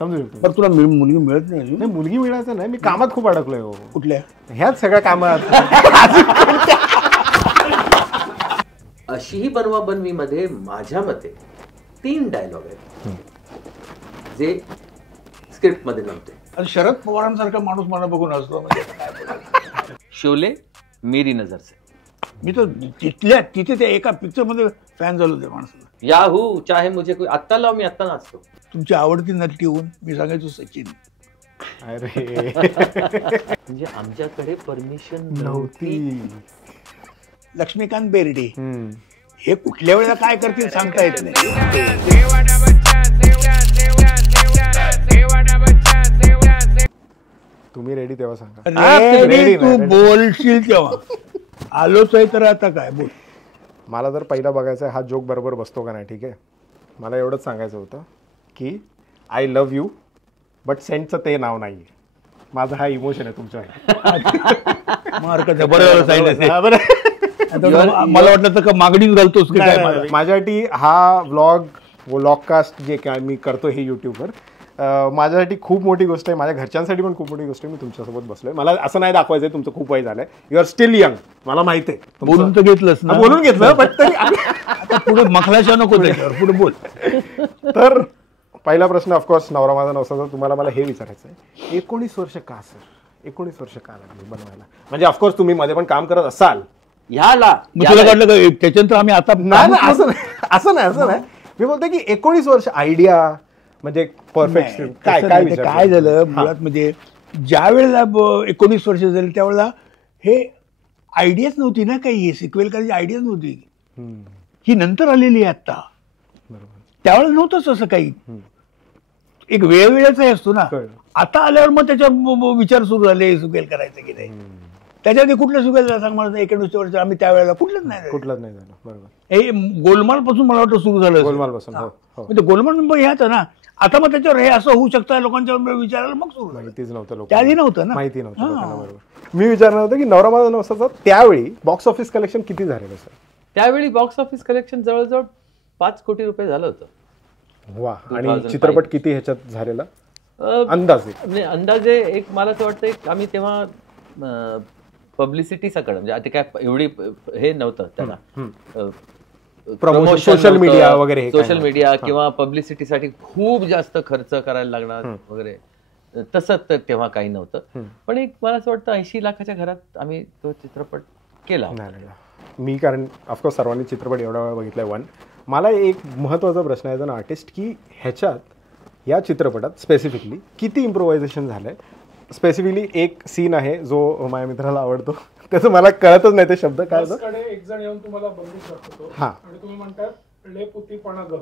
समजू शकतो. पण तुला मुलगी मिळत नाही अजून? नाही, मुलगी मिळायचं नाही, मी कामात खूप अडकलोय हो. कुठल्या? ह्याच सगळ्या कामात. अशीही बनवा बनवी मध्ये माझ्या मते 3 डायलॉग आहेत जे स्क्रिप्ट मध्ये नव्हते. आणि शरद पवारांसारखा माणूस मला बघून असतो म्हणजे शोले मेरी नजर से. मी तर तिथे त्या एका पिक्चर मध्ये फॅन झालो त्या माणसाला. याहू चाहे मुझे कोई आत्ता लाव, मी आत्ता नाचतो. तुमची आवडती नटी होऊन मी सांगायचो सचिन. अरे म्हणजे आमच्याकडे परमिशन नव्हती. लक्ष्मीकांत बेर्डे हे कुठल्या वेळेला काय करतील सांगता येत नाही. तुम्ही रेडी तेव्हा सांगा. रेडी तू बोलशील तेव्हा. आलोच आहे तर आता काय बोल. मला जर पहिला बघायचा आहे हा जोक बरोबर बसतो का नाही. ठीक आहे, मला एवढंच सांगायचं होतं की आय लव्ह यू बट सेंटचं ते नाव नाही आहे. माझा हा इमोशन आहे तुमच्यावर. मला वाटलं तर मागणी घालतोस की काय. माझ्यासाठी हा व्लॉगकास्ट जे काय मी करतो हे युट्यूबवर माझ्यासाठी खूप मोठी गोष्ट आहे. माझ्या घरच्यांसाठी पण खूप मोठी गोष्ट आहे. मी तुमच्यासोबत बसलोय. मला असं नाही दाखवायचंय तुमचं खूप वय झालंय. You are still young. मला माहिती आहे. बोलून तर घेतलंस ना. बोलून घेतलं बट तरी पुढे मखलाशा नको त्याच्यावर. पुढे बोल. तर पहिला प्रश्न ऑफकोर्स नवरा माझा नवसाचा तुम्हाला मला हे विचारायचं आहे. 19 वर्ष का सर? 19 वर्ष का लागली बनवायला? म्हणजे ऑफकोर्स तुम्ही मध्ये पण काम करत असाल. ह्याला तुला वाटलं का त्याच्यानंतर आम्ही आता नाही असं नाही. मी बोलतो की 19 वर्ष आयडिया म्हणजे परफेक्ट काय झालं मुळात म्हणजे ज्या वेळेला 19 वर्ष झाली त्यावेळेला हे आयडियाच नव्हती ना काही. सिक्वेल करायची आयडियाच नव्हती. ही नंतर आलेली आहे आता. त्यावेळेला नव्हतंच असं काही. एक वेळेचाही असतो ना. आता आल्यावर मग त्याच्यावर विचार सुरू झाले सिक्वेल करायचं की नाही. त्याच्या आधी कुठलं सिक्वेल सांग मला. 19 वर्ष आम्ही त्यावेळेला कुठलंच नाही झालं. बरोबर. हे गोलमाल पासून मला वाटतं सुरू झालं. गोलमाल पासून म्हणजे गोलमाल ह्याच ना. आता मग त्याच्यावर हे असं होऊ शकतं लोकांच्या विचारायला मग सुरू. माहितीच नव्हतं. त्याआधी नव्हतं ना. माहिती नव्हतं. बरोबर. मी विचारणार होतं की नवरा माझा नवसाचा त्यावेळी बॉक्स ऑफिस कलेक्शन किती झालेलं सर? त्यावेळी बॉक्स ऑफिस कलेक्शन जवळजवळ 5 कोटी रुपये झालं होतं. वा. आणि चित्रपट किती ह्याच्यात झालेला अंदाजे? अंदाजे एक मला असं वाटतं एक आम्ही तेव्हा पब्लिसिटी सगळं म्हणजे आता काय एवढी हे नव्हतं त्याला. सोशल मीडिया वगैरे. सोशल मीडिया किंवा पब्लिसिटीसाठी खूप जास्त खर्च करायला लागणार वगैरे तसं तर तेव्हा काही नव्हतं. पण एक मला असं वाटतं 80 लाखाच्या घरात आम्ही तो चित्रपट केला. मी कारण ऑफकोर्स सर्वांनी चित्रपट एवढा वेळा बघितलाय. वन मला एक महत्त्वाचा प्रश्न आहे ॲज अन आर्टिस्ट की ह्याच्यात या चित्रपटात स्पेसिफिकली किती इम्प्रोव्हायझेशन झालंय? स्पेसिफिकली एक सीन आहे जो माझ्या मित्राला आवडतो. त्याचं मला कळतच नाही ते शब्द काय. एक जण येऊन तुम्हाला बंदूक दाखवतो आणि तुम्ही म्हणतात ले पुतीपणा ग.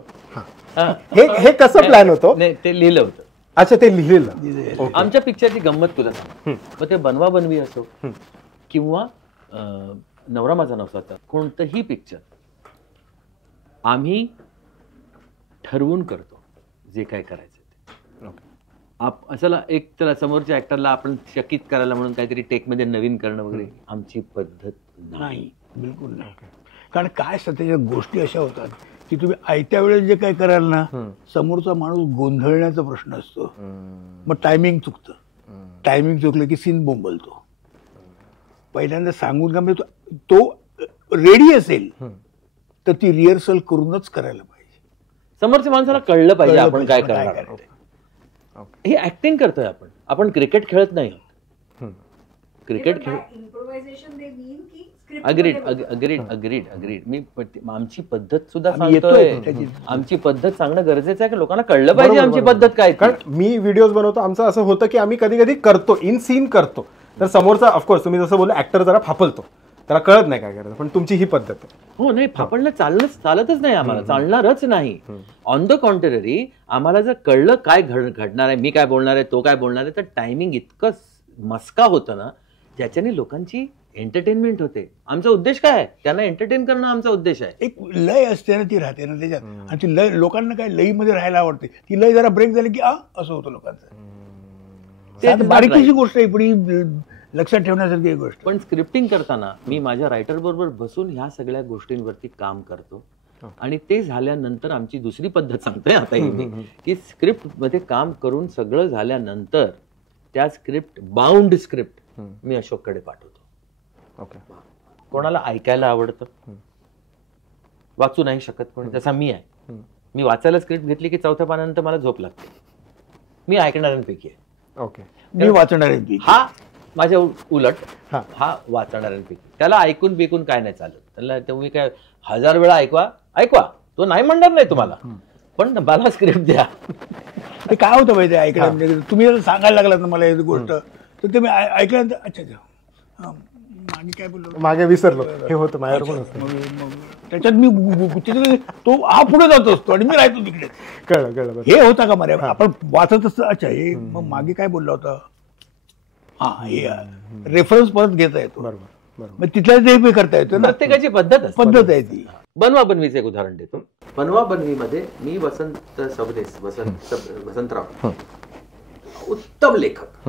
हे कसं प्लॅन होतं? नाही ते लिहिलं होतं. अच्छा ते लिहिलेलं. आमच्या पिक्चरची गंमत तुला सांग. मग ते बनवा बनवी असो किंवा नवरा माझा नवसाचा कोणतंही पिक्चर आम्ही ठरवून करतो जे काय करायचं ते. असला एक त्याला समोरच्या ऍक्टरला आपण चकित करायला म्हणून काहीतरी टेकमध्ये नवीन करणं वगैरे आमची पद्धत नाही. बिलकुल नाही. कारण काय त्याच्या गोष्टी अशा होतात की तुम्ही आयत्या वेळेस जे काय कराल ना समोरचा माणूस गोंधळण्याचा प्रश्न असतो. मग टायमिंग चुकतं. टायमिंग चुकलं की सीन बोंबलतो. पहिल्यांदा सांगून का म्हणजे तो रेडी असेल तर ती रिहर्सल करूनच करायला पाहिजे. समोरच्या माणसाला कळलं पाहिजे आपण काय करणार. हे ऍक्टिंग करतोय आपण क्रिकेट खेळत नाही. क्रिकेट खेळ अग्रीड मी आमची पद्धत सुद्धा सांगतोय. आमची पद्धत सांगणं गरजेचं आहे की लोकांना कळलं पाहिजे आमची पद्धत काय. कारण मी व्हिडिओज बनवतो आमचं असं होतं की आम्ही कधी कधी करतो इन सीन करतो तर समोरचा ऑफकोर्स तुम्ही जसं बोलला ऍक्टर जरा फापलतो. त्याला कळत नाही काय करायचं. पण तुमची ही पद्धत आहे. हो नाही फापडणं चालतच नाही. आम्हाला चालणारच नाही. ऑन द कॉन्ट्ररी आम्हाला जर कळलं काय घडणार आहे मी काय बोलणार आहे तो काय बोलणार आहे तर टायमिंग इतकं मस्का होतं ना ज्याच्याने लोकांची एंटरटेनमेंट होते. आमचा उद्देश काय आहे? त्यांना एंटरटेन करणं आमचा उद्देश आहे. एक लय असते ना ती राहते ना त्याच्यात. आणि ती लय लोकांना काय लईमध्ये राहायला आवडते. ती लय जरा ब्रेक झाली की असं होतं लोकांचं. बारीकीची गोष्ट आहे पण ही लक्षात ठेवण्यासारखी गोष्ट. पण स्क्रिप्टिंग करताना मी माझ्या रायटर बरोबर बसून ह्या सगळ्या गोष्टींवरती काम करतो आणि ते झाल्यानंतर आमची दुसरी पद्धत सांगतोय आता ही मी, की स्क्रिप्ट मध्ये काम करून सगळं झाल्यानंतर त्या स्क्रिप्ट बाउंड स्क्रिप्ट मी अशोककडे पाठवतो. ओके. कोणाला ऐकायला आवडतं, वाचू नाही शकत कोणी, तसा मी आहे. मी वाचायला स्क्रिप्ट घेतली की चौथ्या पानानंतर मला झोप लागते. मी ऐकणाऱ्यांपैकी आहे. ओके. मी वाचणाऱ्यांपैकी. हा माझ्या उलट हा. हा वाचणाऱ्यांपैकी. त्याला ऐकून बिकून काय नाही चालत. त्याला तुम्ही काय 1000 वेळा ऐकवा, तो नाही म्हणणार नाही तुम्हाला, पण मला स्क्रिप्ट द्या. ते काय होतं माहिती आहे ऐकलं, म्हणजे तुम्ही जर सांगायला लागलात ना मला एक गोष्ट, तर ते मी ऐकल्यानंतर अच्छा हा, आणि काय बोललो मागे विसरलो, हे होतं माझ्यावर पण होतं. मग त्याच्यात मी तिथे तो हा पुढे जात असतो आणि मी राहतो तिकडे. कळलं बरं. हे होता का मरे आपण वाचत असतो, अच्छा हे मग मागे काय बोलला होता, हा हे रेफरन्स परत घेता येतो. बरोबर. मग तिथल्या ते करता येतो ना, प्रत्येकाची पद्धत असते. पद्धत आहे ती. बनवा बनवीचं एक उदाहरण देतो. बनवा बनवीमध्ये मी वसंत सबनेस, वसंतराव उत्तम लेखक,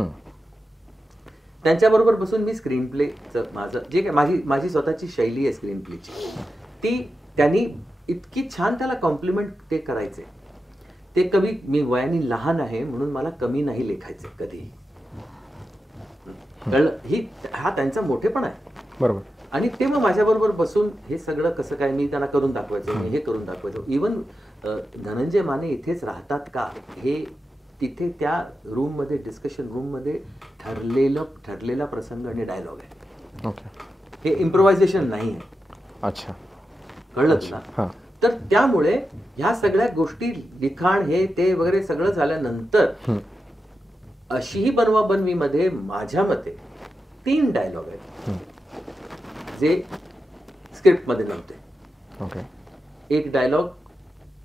त्यांच्याबरोबर बसून मी स्क्रीन प्लेचं माझं जे काय माझी स्वतःची शैली आहे स्क्रीन प्लेची, ती त्यांनी इतकी छान त्याला कॉम्प्लिमेंट ते करायचे. ते कवी मी वयाने लहान आहे म्हणून मला कमी नाही लेखायचे कधीही. कळलं? हा त्यांचा मोठेपणा आहे. बरोबर. आणि ते मग माझ्याबरोबर बसून हे सगळं कसं काय मी त्यांना करून दाखवायचो, मी हे करून दाखवायचो. इवन धनंजय माने इथेच राहतात का हे तिथे त्या रूममध्ये, डिस्कशन रूममध्ये ठरलेला प्रसंग आणि डायलॉग आहे. ओके. हे इम्प्रोव्हायझेशन नाही आहे. अच्छा. कळलं तुला? तर त्यामुळे ह्या सगळ्या गोष्टी, लिखाण हे ते वगैरे सगळं झाल्यानंतर अशीही बनवा बनवीमध्ये माझ्या मते 3 डायलॉग आहेत जे स्क्रिप्टमध्ये नव्हते. ओके. एक डायलॉग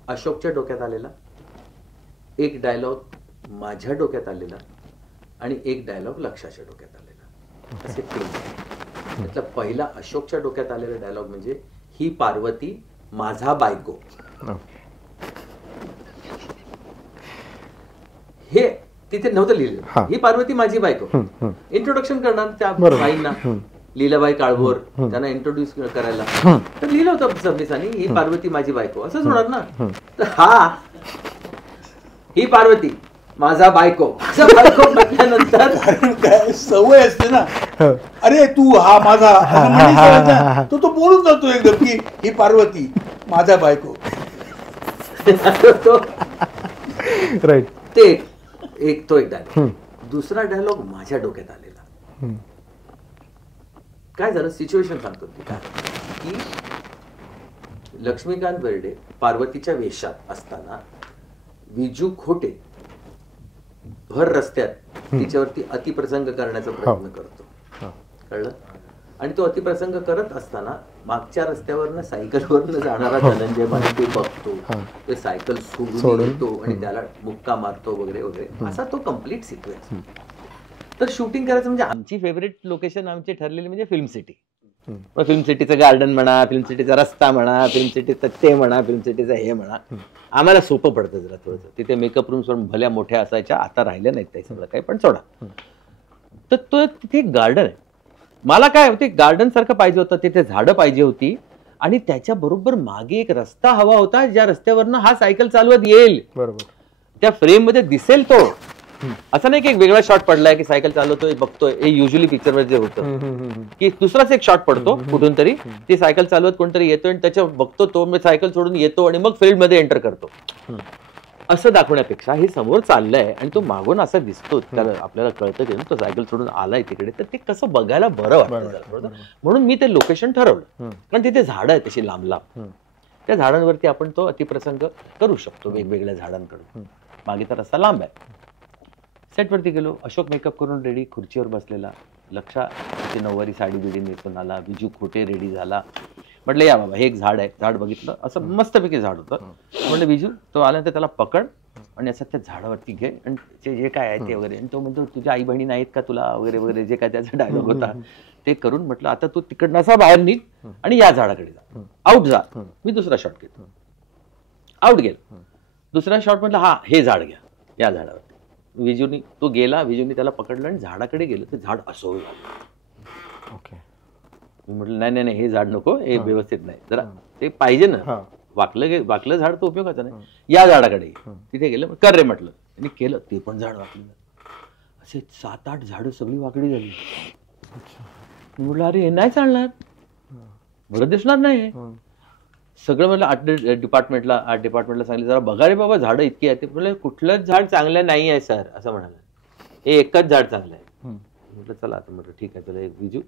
अशोकच्या डोक्यात आलेला, एक डायलॉग माझ्या डोक्यात आलेला आणि एक डायलॉग लक्षाच्या डोक्यात आलेला. असे 3. त्यातला पहिला अशोकच्या डोक्यात आलेला डायलॉग म्हणजे ही पार्वती माझा बायको. हे तिथे नव्हतं लिहिलं, ही पार्वती माझी बायको. इंट्रोडक्शन करणार त्या बाईंना, लीलाबाई काळभोर, त्यांना इंट्रोड्यूस करायला, तर लिहिलं होतं सबनीसांनी ही पार्वती माझी बायको, असंच होणार ना. तर ही पार्वती माझा बायको म्हटल्यानंतर काय सवय असते ना, अरे तू हा माझा, तो बोलून जातो एकदम की ही पार्वती माझा बायको. राईट. ते एक डायलॉग. दुसरा डायलॉग माझ्या डोक्यात आलेला. काय झालं, सिच्युएशन सांगतो ती काय, की लक्ष्मीकांत बेर्डे पार्वतीच्या वेशात असताना विजू खोटे भर रस्त्यात तिच्यावरती अतिप्रसंग करण्याचा प्रयत्न करतो. कळलं? आणि तो अतिप्रसंग करत असताना मागच्या रस्त्यावरनं सायकलवरनं जाणारा धनंजय माने ते बघतो, ते सायकल सोडून येतो आणि त्याला मुक्का मारतो वगैरे वगैरे, असा तो कम्प्लीट सिक्वेन्स. तर शूटिंग करायचं म्हणजे आमची फेवरेट लोकेशन आमची ठरलेली म्हणजे फिल्म सिटी. फिल्म सिटीचं गार्डन म्हणा, फिल्म सिटीचा रस्ता म्हणा, फिल्म सिटीचं ते म्हणा, फिल्म सिटीचं हे म्हणा, आम्हाला सोपं पडतं जरा थोडंसं. तिथे मेकअप रूम्स पण भल्या मोठ्या असायच्या, आता राहिल्या नाहीत त्या सगळं काही, पण सोडा. तर तो तिथे एक गार्डन आहे. मला काय होते, गार्डन सारखं पाहिजे होतं, तिथे झाडं पाहिजे होती आणि त्याच्या बरोबर मागे एक रस्ता हवा होता, ज्या रस्त्यावरनं हा सायकल चालवत येईल. बरोबर. त्या फ्रेम मध्ये दिसेल तो. असं नाही की एक वेगळा शॉट पडलाय की सायकल चालवतोय बघतोय, हे युजली पिक्चर मध्ये होतं की दुसराच एक शॉट पडतो कुठून तरी, ती सायकल चालवत कोणतरी येतोय आणि त्याच्या बघतो तो, मग सायकल सोडून येतो आणि मग फील्ड मध्ये एंटर करतो. असं दाखवण्यापेक्षा हे समोर चाललंय आणि तो मागून असा दिसतो, त्याला आपल्याला कळतं की तो सायकल सोडून आलाय तिकडे, तर ते कसं बघायला बरं वाटतं. म्हणून मी ते लोकेशन ठरवलं, कारण तिथे झाडं आहेत तशी लांब लांब. त्या झाडांवरती आपण तो अतिप्रसंग करू शकतो वेगवेगळ्या झाडांकडून. मागे तर रस्ता लांब आहे. सेटवरती गेलो, अशोक मेकअप करून रेडी खुर्चीवर बसलेला, लक्षा नऊवारी साडी बिडी नेसून आला, विजू खोटे रेडी झाला. म्हटलं या बाबा हे एक झाड आहे, झाड बघितलं, असं मस्तपैकी झाड होतं. म्हटलं विजू, तो आल्यानंतर त्याला पकड आणि असं त्या झाडावरती घे आणि ते जे काय आहे ते वगैरे. आणि तो म्हणतो तुझ्या आई बहिणी नाहीत का तुला वगैरे वगैरे, जे काय त्याचा डायलॉग होता ते करून म्हटलं आता तू तिकडनं असा बाहेर निघ आणि या झाडाकडे जा, आउट जा. मी दुसरा शॉट घेतो, आउट गेला. दुसरा शॉट म्हटलं हा हे झाड घ्या, या झाडावरती. विजूनी तो गेला, विजूनी त्याला पकडलं आणि झाडाकडे गेलं, ते झाड असो. ओके. मी म्हटलं नाही नाही हे झाड नको, हे व्यवस्थित नाही, जरा ते पाहिजे ना. वाकलं झाड तो उपयोगाचं नाही. या झाडाकडे तिथे गेलं, कर रे म्हटलं, आणि केलं, ते पण झाड वाकलेलं. असे 7-8 झाडं सगळी वाकडी झाली. म्हटलं अरे हे नाही चालणार, बरं दिसणार नाही. सगळं म्हटलं आर्ट डिपार्टमेंटला सांगितलं, जरा बघा रे बाबा झाडं इतकी आहेत. म्हटलं कुठलंच झाड चांगलं नाही आहे सर, असं म्हणाला. हे एकच झाड चांगलं आहे. म्हटलं चला आता, म्हटलं ठीक आहे, चला एक विजू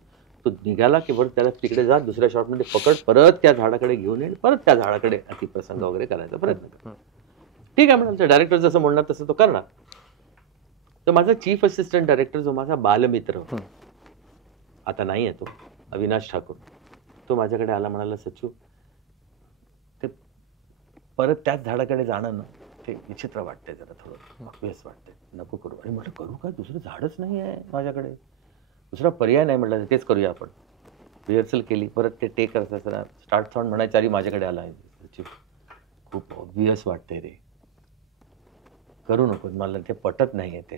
तो निघाला की बरं त्याला तिकडे जा, दुसऱ्या शॉटमध्ये पकड, परत त्या झाडाकडे घेऊन येईल, परत त्या झाडाकडे अतिप्रसंग वगैरे करायचा प्रयत्न कर. ठीक आहे म्हणाल, डायरेक्टर जसं म्हणणार तसं तो करणार. तर माझा चीफ असिस्टंट डायरेक्टर जो माझा बालमित्र आता नाही आहे, तो अविनाश ठाकूर, तो माझ्याकडे आला, म्हणाला सच्चू ते परत त्याच झाडाकडे जाणं ना ते विचित्र वाटतंय, जरा थोडं ऑब्वियस वाटतंय, नको करू. आणि म्हटलं करू काय, दुसरं झाडच नाही आहे माझ्याकडे, दुसरा पर्याय नाही. म्हटलं तेच करूया आपण. रिहर्सल केली, परत ते टेक करता जरा स्टार्ट साऊंड म्हणायच्या आधी माझ्याकडे आला आहे, सचिव खूप ऑब्वियस वाटतंय रे, करू नको, मला ते पटत नाही आहे. ते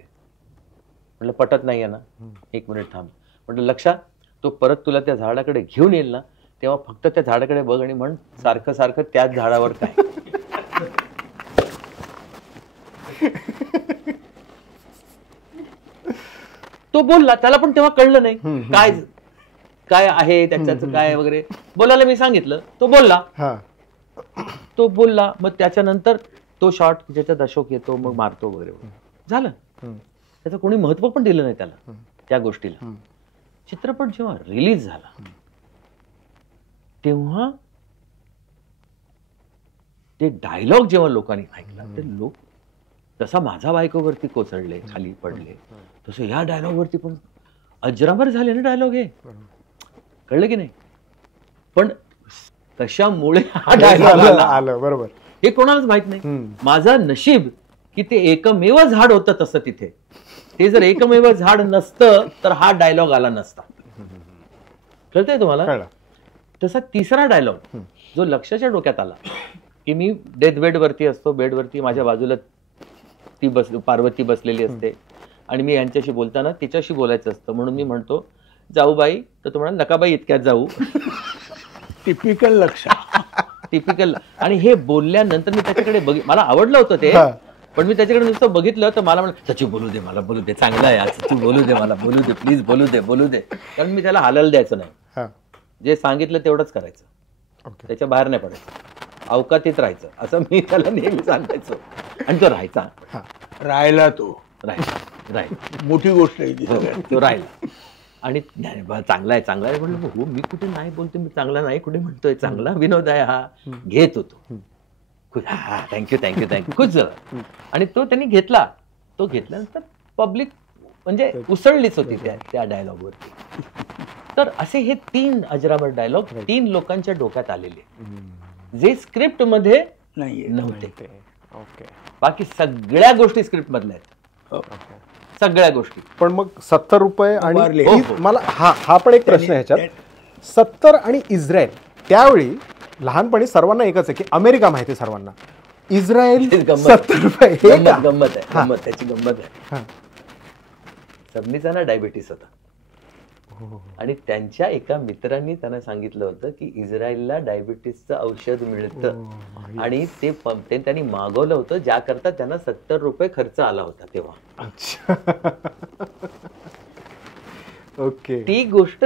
म्हटलं पटत नाही आहे ना, 1 मिनिट थांब. म्हटलं लक्षात, तो परत तुला त्या झाडाकडे घेऊन येईल ना, तेव्हा फक्त त्या झाडाकडे बघ आणि म्हण सारखं सारखं त्याच झाडावर काय. तो बोलला, त्याला पण तेव्हा कळलं नाही काय काय आहे त्याच्याचं काय वगैरे. बोलायला मी सांगितलं, तो बोलला. मग त्याच्यानंतर तो शॉट ज्याच्यात अशोक येतो, मग मारतो वगैरे झालं. त्याचं कोणी महत्व पण दिलं नाही त्याला, त्या गोष्टीला. चित्रपट जेव्हा रिलीज झाला तेव्हा ते डायलॉग जेव्हा लोकांनी ऐकला, ते लोक जसा माझा बायकोवरती कोसळले, खाली पडले, तसं या डायलॉग वरती पण अजरामर झाले ना डायलॉग. हे कळलं की नाही, पण कशामुळे हा डायलॉग आलं बरोबर हे कोणालाच माहित नाही. माझं नशीब की ते एकमेव झाड होतं तसं तिथे. ते जर एकमेव झाड नसतं तर हा डायलॉग आला नसता. कळतंय तुम्हाला? तसा तिसरा डायलॉग जो लक्षाच्या डोक्यात आला की मी डेथ बेडवरती असतो, बेडवरती माझ्या बाजूला ती पार्वती बसलेली असते आणि मी यांच्याशी बोलताना तिच्याशी बोलायचं असतं, म्हणून मी म्हणतो जाऊ बाई, तर तो म्हणाला नका बाई इतक्यात जाऊ. टिपिकल लक्ष, टिपिकल. आणि हे बोलल्यानंतर मी त्याच्याकडे मला आवडलं होतं ते, पण मी त्याच्याकडे नुसतं बघितलं तर मला म्हणलं सचिव बोलू दे, मला बोलू दे, चांगलं आहे आज सचिव, बोलू दे मला, बोलू दे प्लीज, बोलू दे. कारण मी त्याला हालायला द्यायचं नाही, जे सांगितलं तेवढंच करायचं, त्याच्या बाहेर नाही पडायचं, अवकातीत राहायचं, असं मी त्याला नेहमी सांगायचो. आणि तो राहिला, तो राहिला मोठी गोष्ट आहे, तो राहिला. आणि चांगला आहे म्हणलं, हो मी कुठे नाही बोलतो, मी चांगला नाही कुठे म्हणतोय, चांगला विनोद आहे हा, घेत होतो. थँक्यू खुश झाला. आणि तो त्यांनी घेतला. तो घेतल्यानंतर पब्लिक म्हणजे उसळलीच होती त्या डायलॉग वरती. तर असे हे 3 अजरामर डायलॉग 3 लोकांच्या डोक्यात आलेले, जे स्क्रिप्ट मध्ये नव्हते. बाकी सगळ्या गोष्टी स्क्रिप्ट मधल्या आहेत, सगळ्या गोष्टी. पण मग 70 रुपये आणि मला हा पण एक प्रश्न आहे ह्याच्यात. 70 आणि इस्रायल त्यावेळी लहानपणी सर्वांना एकच आहे की अमेरिका माहिती आहे सर्वांना, इस्रायल 70 रुपये. गंमत आहे, त्याची गंमत आहे. सबनीचा ना डायबिटीस होता आणि त्यांच्या एका मित्रांनी त्यांना सांगितलं होतं की इस्रायलला डायबिटीसचं औषध मिळतं आणि ते त्यांनी मागवलं होतं, ज्याकरता त्यांना 70 रुपये खर्च आला होता तेव्हा. ओके, ती गोष्ट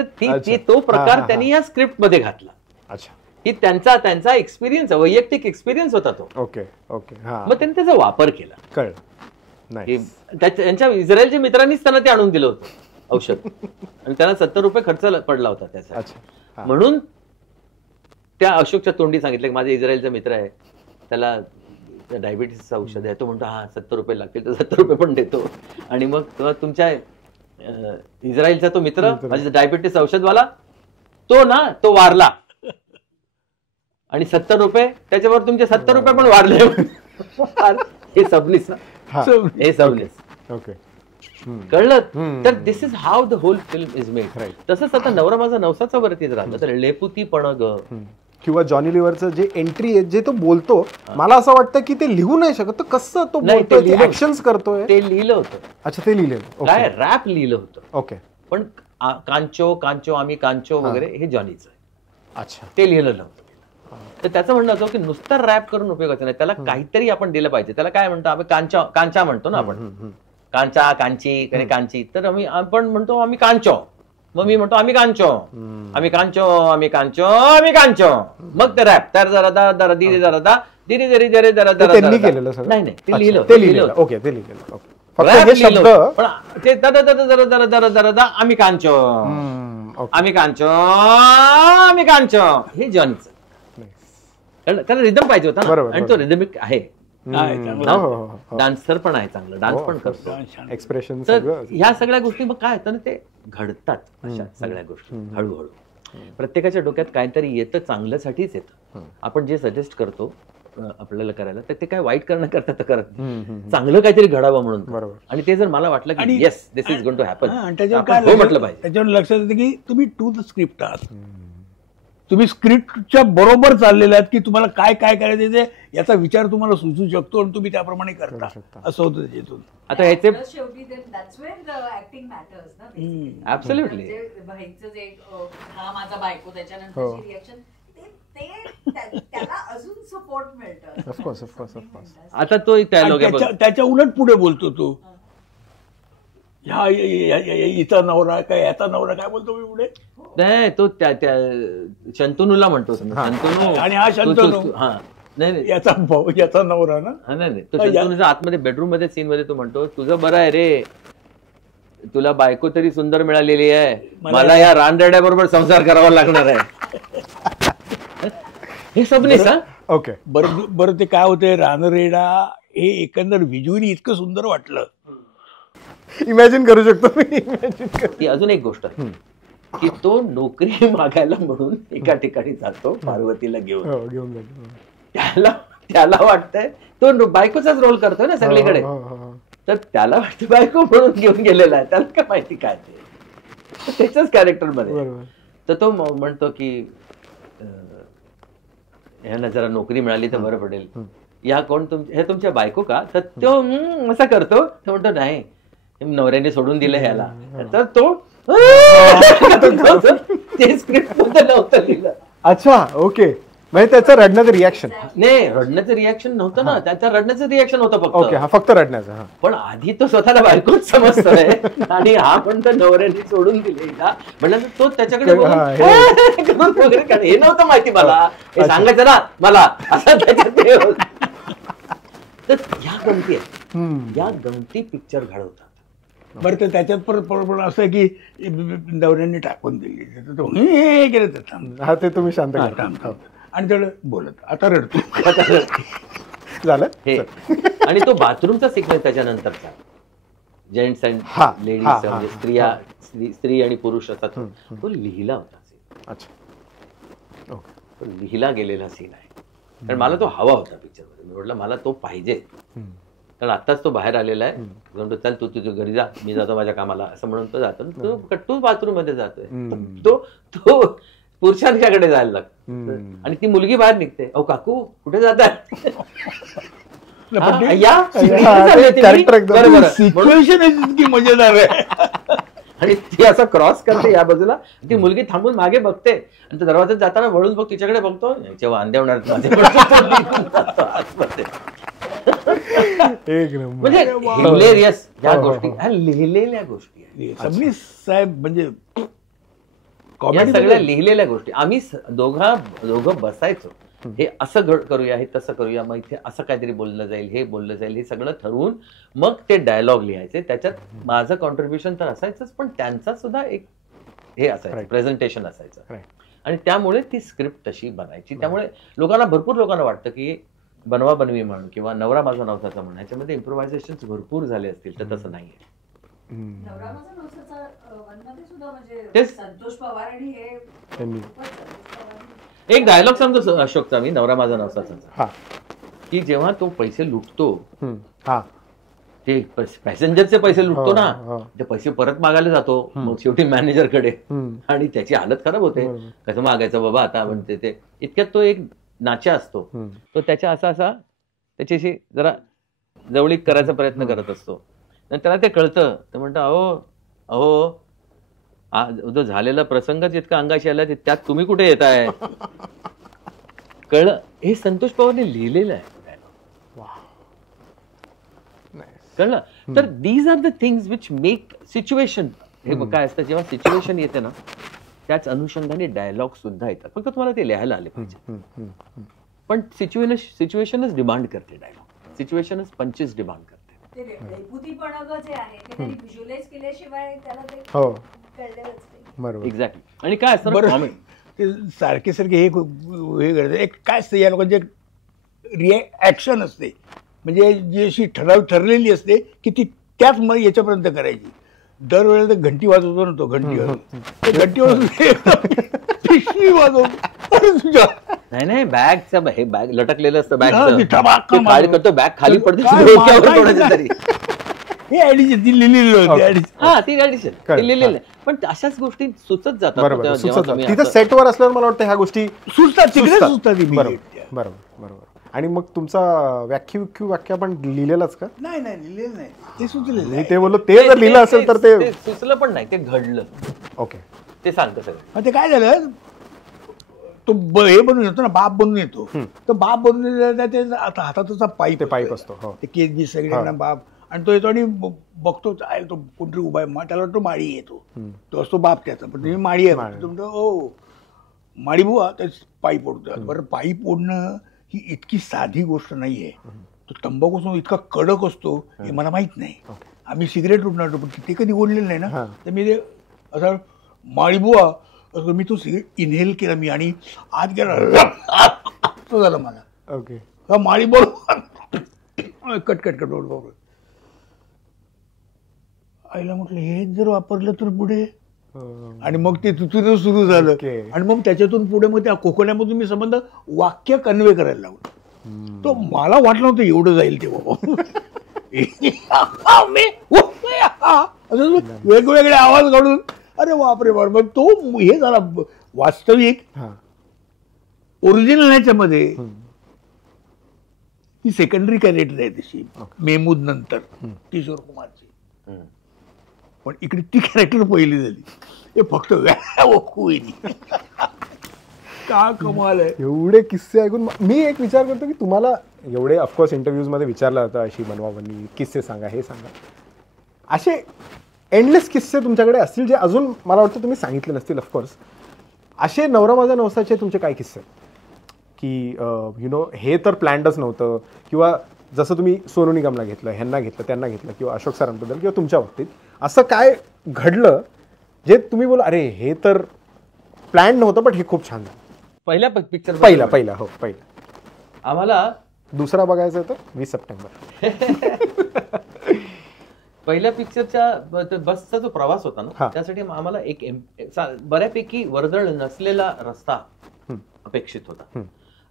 तो प्रकार त्यांनी या स्क्रिप्ट मध्ये घातला. अच्छा, की त्यांचा एक्सपिरियन्स, वैयक्तिक एक्सपिरियन्स होता तो. ओके. मग त्यांनी त्याचा वापर केला. कळलं. त्यांच्या इस्रायलच्या मित्रांनीच त्यांना ते आणून दिलं होतं औषध आणि त्यांना 70 रुपये खर्च पडला होता त्याचा. म्हणून त्या अशोकच्या तोंडी सांगितलं की माझा इस्रायलचा मित्र आहे, त्याला डायबिटीसचं औषध आहे. तो म्हणतो 70 रुपये लागतील, तर 70 रुपये पण देतो. आणि मग तेव्हा तुमच्या इस्रायलचा तो मित्र माझा डायबिटीस औषधवाला तो वारला आणि 70 रुपये त्याच्यावर तुमचे 70 रुपये पण वाढले. हे सबनीस. ओके, कळलं? तर this is how the whole film is made. तसंच आता नवरा माझा नवसाचा वरतीच राहतो, तर लेपुती पण ग किंवा जॉनी लिव्हरचं जे एंट्री आहे, जे तो बोलतो, मला असं वाटतं की ते लिहू नाही शकत, तर कसं तो बोलतोय, ऍक्शन्स करतोय. ते लिहिलं होतं. अच्छा, ते लिहिलेलं काय रॅप लिहिलं होतं. ओके. पण कांचो आम्ही कांचो वगैरे हे जॉनीचं आहे. अच्छा, ते लिहिलं नव्हतं. तर त्याचं म्हणणं असं की नुसतं रॅप करून उपयोगाचं नाही, त्याला काहीतरी आपण दिलं पाहिजे. त्याला काय म्हणतो आपण, कांचा म्हणतो ना आपण, कांचा, कांची, कांची. तर आपण म्हणतो आम्ही कांचो, मग मी म्हणतो आम्ही कांचो, आम्ही कांचो, आम्ही कांचो, आम्ही कांचो. मग ते रॅप तर जरा दरा दिदी जरा दा दिदी जरी जरी जरा त्यांनी केलेलं सगळं? नाही ते लिहिलं, ते लिहिलं. ओके, ते लिहिलेलं. फक्त रॅप हे शब्द लिहिलं. पण ते जरा जरा जरा जरा जरा जरा आम्ही कांचो, आम्ही कांचो, आम्ही कांचो, हे जॉनीचं. कारण त्याला रिदम पाहिजे होता ना, आणि तो रिदमिक आहे, डान्सर पण आहे, चांगला डान्स पण करतो, एक्सप्रेशन. तर ह्या सगळ्या गोष्टी मग काय होतं ना, ते घडतात अशा सगळ्या गोष्टी हळूहळू. प्रत्येकाच्या डोक्यात काहीतरी येतं, चांगल्यासाठीच येतं. आपण जे सजेस्ट करतो आपल्याला करायला, तर ते काय वाईट करण्याकरता तर करत नाही, चांगलं काहीतरी घडावं म्हणून. बरोबर. आणि ते जर मला वाटलं की yes this is going to happen, त्याच्यावर काय हो म्हटलं पाहिजे. त्याच्यावर लक्षात येतं की तुम्ही टू द स्क्रिप्ट आहात, तुम्ही स्क्रिप्टच्या बरोबर चाललेले आहात, की तुम्हाला काय काय करायचं ते याचा विचार तुम्हाला सुचू शकतो आणि तुम्ही त्याप्रमाणे करता, असं होतं त्याच्यातून. आता ह्याचे शेवटी that's where the acting matters ना, basically. ऍब्सोल्युटली म्हणजे भाईचं जे हा माझा बायको त्याच्यानंतरची रिएक्शन, त्याला अजून सपोर्ट मिळतं. ऑफकोर्स. आता तो डायलॉग आहे बघ. त्याच्या उलट पुढे बोलतो तो, ह्या हिचा नवरा काय, याचा नवरा काय बोलतो मी पुढे. नाही तो त्या शंतनूला म्हणतो, शंतनू आणि हा शंतनू, हा नाही याचा भाऊ, याचा नवरा ना. नाही तो शंतनूच्या आतमध्ये बेडरूम मध्ये सीन मध्ये तो म्हणतो, तुझं बरं आहे रे, तुला बायको तरी सुंदर मिळालेली आहे, मला या रानरेड्या बरोबर संसार करावा लागणार आहे. हे सबनीस. ओके. बरं ते काय होतंय, रानरेडा हे एकंदर व्हिज्युअली इतकं सुंदर वाटलं, इमॅजिन करू शकतो मी. ती अजून एक गोष्ट आहे की तो नोकरी मागायला म्हणून एका ठिकाणी जातो पार्वतीला घेऊन. त्याला वाटतंय तो बायकोचाच रोल करतोय ना सगळीकडे, तर त्याला वाटतं बायको म्हणून घेऊन गेलेला आहे, त्याला काय माहिती काय ते त्याच्याच कॅरेक्टर मध्ये. तर तो म्हणतो की ह्यांना जरा नोकरी मिळाली तर बरं पडेल, या कोण हे तुमच्या बायको का, तर तो असा करतो, तो म्हणतो नाही नवऱ्याने सोडून दिलं ह्याला, तर तो ते स्क्रिप्ट मध्ये नव्हतं लिहिलं. अच्छा, ओके. म्हणजे त्याचं रडण्याचं रिॲक्शन नाही, रडण्याचं रिॲक्शन नव्हतं ना, त्याचं रडण्याचं रिॲक्शन होतं फक्त. ओके, हा फक्त रडण्याचं. पण आधी तो स्वतःला बायकोच समजतोय आणि हा पण तर नवऱ्याने सोडून दिले म्हणलं, तो त्याच्याकडे वगैरे हे नव्हतं माहिती मला, हे सांगायचं ना मला असं त्याच्यात. तर ह्या गमती आहेत, या गमती पिक्चर घडवतात. बरं तर त्याच्यात परत असं की नवऱ्याने टाकून दिली, तो हे केलं त्याचं, हा ते तुम्ही शांत करा. आणि तेवढं बोलत आता रडतो झालं हे. आणि तो बाथरूमचा सिक्वेन्स त्याच्यानंतरचा, जेंट्स अँड लेडीज म्हणजे स्त्री आणि पुरुष असा तो लिहिला होता. अच्छा, ओके. तो लिहिला गेलेला सीन आहे, कारण मला तो हवा होता पिक्चर मध्ये. मी म्हटलं मला तो पाहिजे, कारण आत्ताच तो बाहेर आलेला आहे, म्हणतो चल तू तुझ्या घरी जा, मी जातो माझ्या कामाला, असं म्हणून तो जातो. तो कट्टू बाथरूम मध्ये जातोय, तो पुरुषांच्याकडे जायला लागतो आणि ती मुलगी बाहेर निघते, अहो काकू कुठे जाताय, सिच्युएशन इतकी मजेदार आहे. आणि ती असं क्रॉस करते या बाजूला, ती मुलगी थांबून मागे बघते आणि तो दरवाजात जाताना वळून बघ तिच्याकडे बघतो, जेव्हा वांदे होणार म्हणजे हिलेरियस ह्या गोष्टी, ह्या लिहिलेल्या गोष्टी आहेत. सबनीस साहेब म्हणजे या सगळ्या लिहिलेल्या गोष्टी. आम्ही दोघं बसायचो, हे असं करूया, हे तसं करूया, मग इथे असं काहीतरी बोललं जाईल, हे बोललं जाईल, हे सगळं ठरवून मग ते डायलॉग लिहायचे. त्याच्यात माझं कॉन्ट्रीब्युशन तर असायचंच, पण त्यांचा सुद्धा एक हे असायचं, प्रेझेंटेशन असायचं. आणि त्यामुळे ती स्क्रिप्ट तशी बनायची. त्यामुळे भरपूर लोकांना वाटतं की बनवा बनवी म्हणून किंवा नवरा माझा नवसाचा म्हणून ह्याच्यामध्ये इम्प्रोव्हायझेशन भरपूर झाले असतील, तर तसं नाहीये. नवरा माझा नवसाचा वनमध्ये सुद्धा म्हणजे संतोष पवार आणि हे एक डायलॉग सांगतो अशोकचा मी, नवरा माझा नवसाचा, की जेव्हा तो पैसे लुटतो, ते पॅसेंजरचे पैसे लुटतो ना, ते पैसे परत मागायला जातो, मग शेवटी मॅनेजरकडे, आणि त्याची हालत खराब होते, कसं मागायचं बाबा आता म्हणते ते. इतक्यात तो एक नाच्या असतो, तो त्याच्या असा त्याच्याशी जरा जवळीक करायचा प्रयत्न करत असतो. त्याला ते कळतं, तर म्हणतं अहो जो झालेला प्रसंगच इतका अंगाशी आला, त्यात तुम्ही कुठे येताय. कळलं. हे संतोष पवारने लिहिलेलं आहे कळलं. तर these are the things which make situation. हे काय असतं, जेव्हा सिच्युएशन येते ना त्याच अनुषंगाने डायलॉग सुद्धा येतात, फक्त तुम्हाला ते लिहायला आले पाहिजे. पण सिच्युएशनच डिमांड करते डायलॉग, सिच्युएशनच पंचेस डिमांड करते. ते डेपुटीपणा जे आहे ते त्यांनी व्हिज्युअलाइज केल्याशिवाय त्याला ते हो कळलेलंच नाही. बरोबर. एक्झॅक्टली. आणि काय असतं बरं. कॉमेडी, ते सारखे सारखे हे करतात. एक काय असतं या लोकांचे ऍक्शन असते, म्हणजे जी अशी ठरलेली असते की ती त्याच मग याच्यापर्यंत करायची. दरवेळेला तर घंटी वाजवतो ना तो, घंटी घंटी वाजवतो पिशवी वाजवतो. अरे तुझ्या नाही बॅगचं हे बॅग लटकलेलं असतं, हा, ती धमाका बॅग मारतो. करतो, बॅग खाली पडते काय डोक्यावर मारायचं कोणाच्या काय? तरी. हे ऍडिशन ती लिहिलेली होती Okay. ऍडिशन. हा ती ऍडिशन Correct. लिहिलेलं आहे. पण अशाच गोष्टी सुचत जातात बरोबर तेव्हा सुचत जेव्हा तुम्ही तिथं असं- सेटवर असल्यावर मला वाटतं ह्या गोष्टी सुचतात तिकडे सुचतात. सुचतात immediate. बरोबर बरोबर बरोबर. आणि मग तुमचा व्याख्या पण लिहिलेलाच का? नाही लिहिलेलं नाही, ते सुचलेलं मी आहे. ते बोललो, ते जर लिहिलं असेल तर ते सुचलं पण नाही, ते घडलं. ओके. ते सांगतं सगळं. मग ते काय झालं, तो हे बनून येतो ना, बाप बनून येतो. तर बाप बनून येतो, ते आता हाताचा पाईप ते पाईप असतो. हो. ते केस बी सगळ्यांना बाप, आणि तो येतो आणि बघतो आहे तो कोणतरी उभा आहे, त्याला वाटतो माळी येतो, तो असतो बाप त्याचा. पण तुम्ही माळी आहे माळी. तो म्हणतो ओ माळी बुवा, तर पाईप ओढतो. बरं, पाईप ओढणं ही इतकी साधी गोष्ट नाहीये. तो तंबाखू इतका कडक असतो हे मला माहित नाही. आम्ही सिगरेट ओढणार होतो, पण ते कधी ओढलेलं नाही ना. तर मी ते असं माळी बुवा असं मी तो सिगरेट इनहेल केला मी, आणि आत गेला असं झालं मला. ओके. हा माळी बोल कट बरोबर. आईला म्हटलं हे जर वापरलं तर पुढे, आणि मग ते तिथून सुरू झालं. Okay. आणि मग त्याच्यातून पुढे मग त्या कोकणामधून मी संबंध वाक्य कन्वे करायला लागलो. तो मला वाटलं नव्हतं एवढं जाईल ते बाबा. असं वेगवेगळे आवाज काढून, अरे बापरे बाप. मग तो हे झाला वास्तविक ओरिजिनल ह्याच्यामध्ये ती सेकंडरी कॅरेक्टर आहे तशी मेहमूद नंतर किशोर कुमारची. पण इकडे ती कॅरेक्टर पहिली झाली. हे फक्त का कमाल आहे. एवढे किस्से ऐकून मी एक विचार करतो की तुम्हाला एवढे ऑफकोर्स इंटरव्ह्यूज मध्ये विचारलं जातं अशी बनवाबनवी किस्से सांगा, हे सांगा, असे एंडलेस किस्से तुमच्याकडे असतील जे अजून मला वाटतं तुम्ही सांगितले नसतील. ऑफकोर्स असे नवरा माझा नवसाचे तुमचे काय किस्से की हे तर प्लॅन्डच नव्हतं, किंवा जसं तुम्ही सोनू निगमला घेतलं, ह्यांना घेतलं, त्यांना घेतलं, किंवा अशोक सरांबद्दल, किंवा तुमच्या बाबतीत असं काय घडलं जे तुम्ही बोला अरे हे तर प्लॅन नव्हतं पण हे खूप छान झालं? पहिल्या पिक्चर पहिला आम्हाला दुसरा बघायचा तर 20 सप्टेंबर. पहिल्या पिक्चरच्या बसचा जो प्रवास होता ना, त्यासाठी आम्हाला एक बऱ्यापैकी वर्दळ नसलेला रस्ता अपेक्षित होता.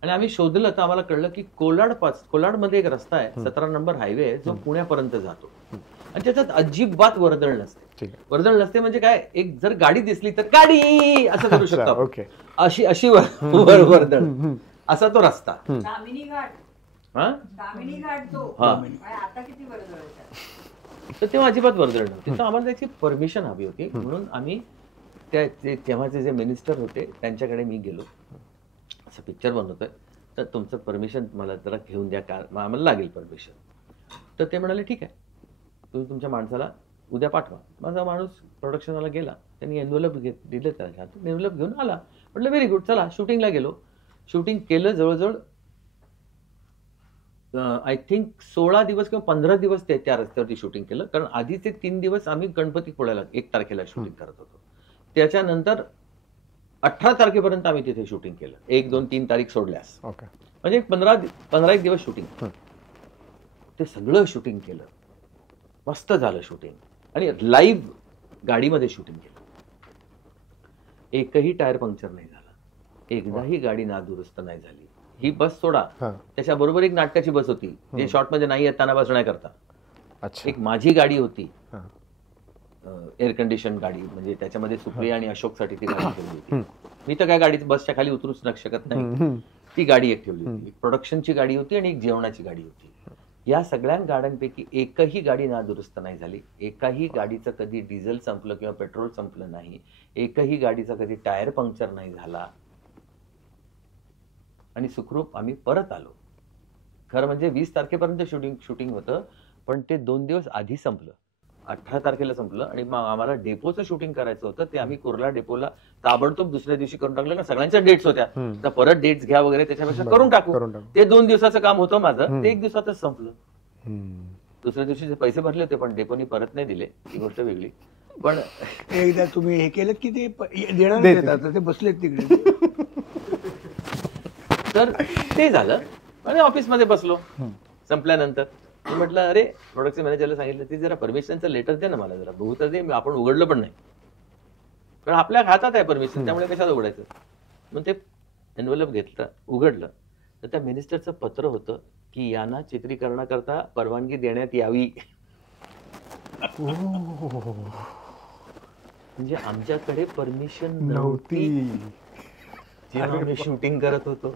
आणि आम्ही शोधलं तर आम्हाला कळलं की कोलाडमध्ये एक रस्ता आहे, 17 नंबर हायवे आहे, जो पुण्यापर्यंत जातो, आणि त्याच्यात अजिबात वर्दळ नसते. वर्दळ नसते म्हणजे काय, एक जर गाडी दिसली तर गाडी असं करू शकतो, अशी वर्दळ, असा तो रस्ता. दामिनी घाट तो. आता किती वर्दळ आहे. तर तेव्हा अजिबात वर्दळ नव्हती. तर आम्हाला त्याची परमिशन हवी होती, म्हणून आम्ही तेव्हाचे जे मिनिस्टर होते त्यांच्याकडे मी गेलो, असं पिक्चर बनवतोय तर तुमचं परमिशन मला जरा घेऊन द्या, का आम्हाला लागेल परमिशन. तर ते म्हणाले ठीक आहे, तुम्ही तुमच्या माणसाला उद्या पाठवा. माझा माणूस प्रोडक्शनला गेला, त्यांनी एन्व्हलप दिलं त्याच्या हातात, एन्व्हलप घेऊन आला. म्हटलं व्हेरी गुड, चला शूटिंगला गेलो. शूटिंग केलं जवळजवळ आय थिंक 16 दिवस किंवा 15 दिवस त्या रस्त्यावरती शूटिंग केलं, कारण आधीचे 3 दिवस आम्ही गणपतीपुळ्याला 1 तारखेला शूटिंग करत होतो. त्याच्यानंतर 18 तारखेपर्यंत आम्ही तिथे शूटिंग केलं, 1, 2, 3 तारीख सोडल्यास. म्हणजे 15 एक दिवस शूटिंग. ते सगळं शूटिंग केलं, मस्त झालं शूटिंग, आणि लाईव्ह गाडीमध्ये शूटिंग केलं. एकही टायर पंक्चर नाही झाला, एकदाही गाडी नादुरुस्त नाही झाली. ही बस सोडा, त्याच्याबरोबर एक नाटकाची बस होती, जे शॉर्ट मध्ये नाही येताना बसण्याकरता. एक माझी गाडी होती, एअर कंडिशन गाडी, म्हणजे त्याच्यामध्ये सुप्रिया आणि अशोक साठी ती गाडी ठेवली होती. मी तर काय गाडी बसच्या खाली उतरूच शकत नाही, ती गाडी एक ठेवली होती. एक प्रोडक्शनची गाडी होती आणि एक जेवणाची गाडी होती. या सगळ्या गाड्यांपैकी एकही गाडी नादुरुस्त नाही झाली, एकाही गाडीचं कधी डिझेल संपलं किंवा पेट्रोल संपलं नाही, एकही गाडीचा कधी टायर पंक्चर नाही झाला. आणि सुखरूप आम्ही परत आलो. खरं म्हणजे 20 तारखेपर्यंत शूटिंग होतं, पण ते 2 दिवस आधी संपलं. 18 तारखेला संपलं आणि मग आम्हाला डेपोचं शूटिंग करायचं होतं. ते आम्ही कुर्ला डेपोला ताबडतोब दुसऱ्या दिवशी करून टाकलं ना, सगळ्यांच्या डेट्स होत्या. तर परत डेट्स घ्या वगैरे त्याच्यापेक्षा करून टाकू. ते 2 दिवसाचं काम होतं माझं, ते 1 दिवसातच संपलं. दुसऱ्या दिवशी पैसे भरले होते, पण डेपोनी परत नाही दिले, ही गोष्ट वेगळी. पण एकदा तुम्ही हे केलं की ते देणार, ते बसलेत तिकडे. तर ते झालं आणि ऑफिसमध्ये बसलो. संपल्यानंतर मी म्हटलं, अरे प्रोडक्शन मॅनेजरला सांगितलं, ते जरा परमिशनचं लेटर दे ना मला, जरा बघू तर दे. आपण उघडलं पण नाही, कारण आपल्या हातात आहे परमिशन, त्यामुळे कशाला उघडायचं. मग ते एनव्हलप घेतलं, उघडलं, तर त्या मिनिस्टरचं पत्र होतं की यांना चित्रीकरणाकरता परवानगी देण्यात यावी. म्हणजे आमच्याकडे परमिशन नव्हती, जेव्हा आम्ही शूटिंग करत होतो.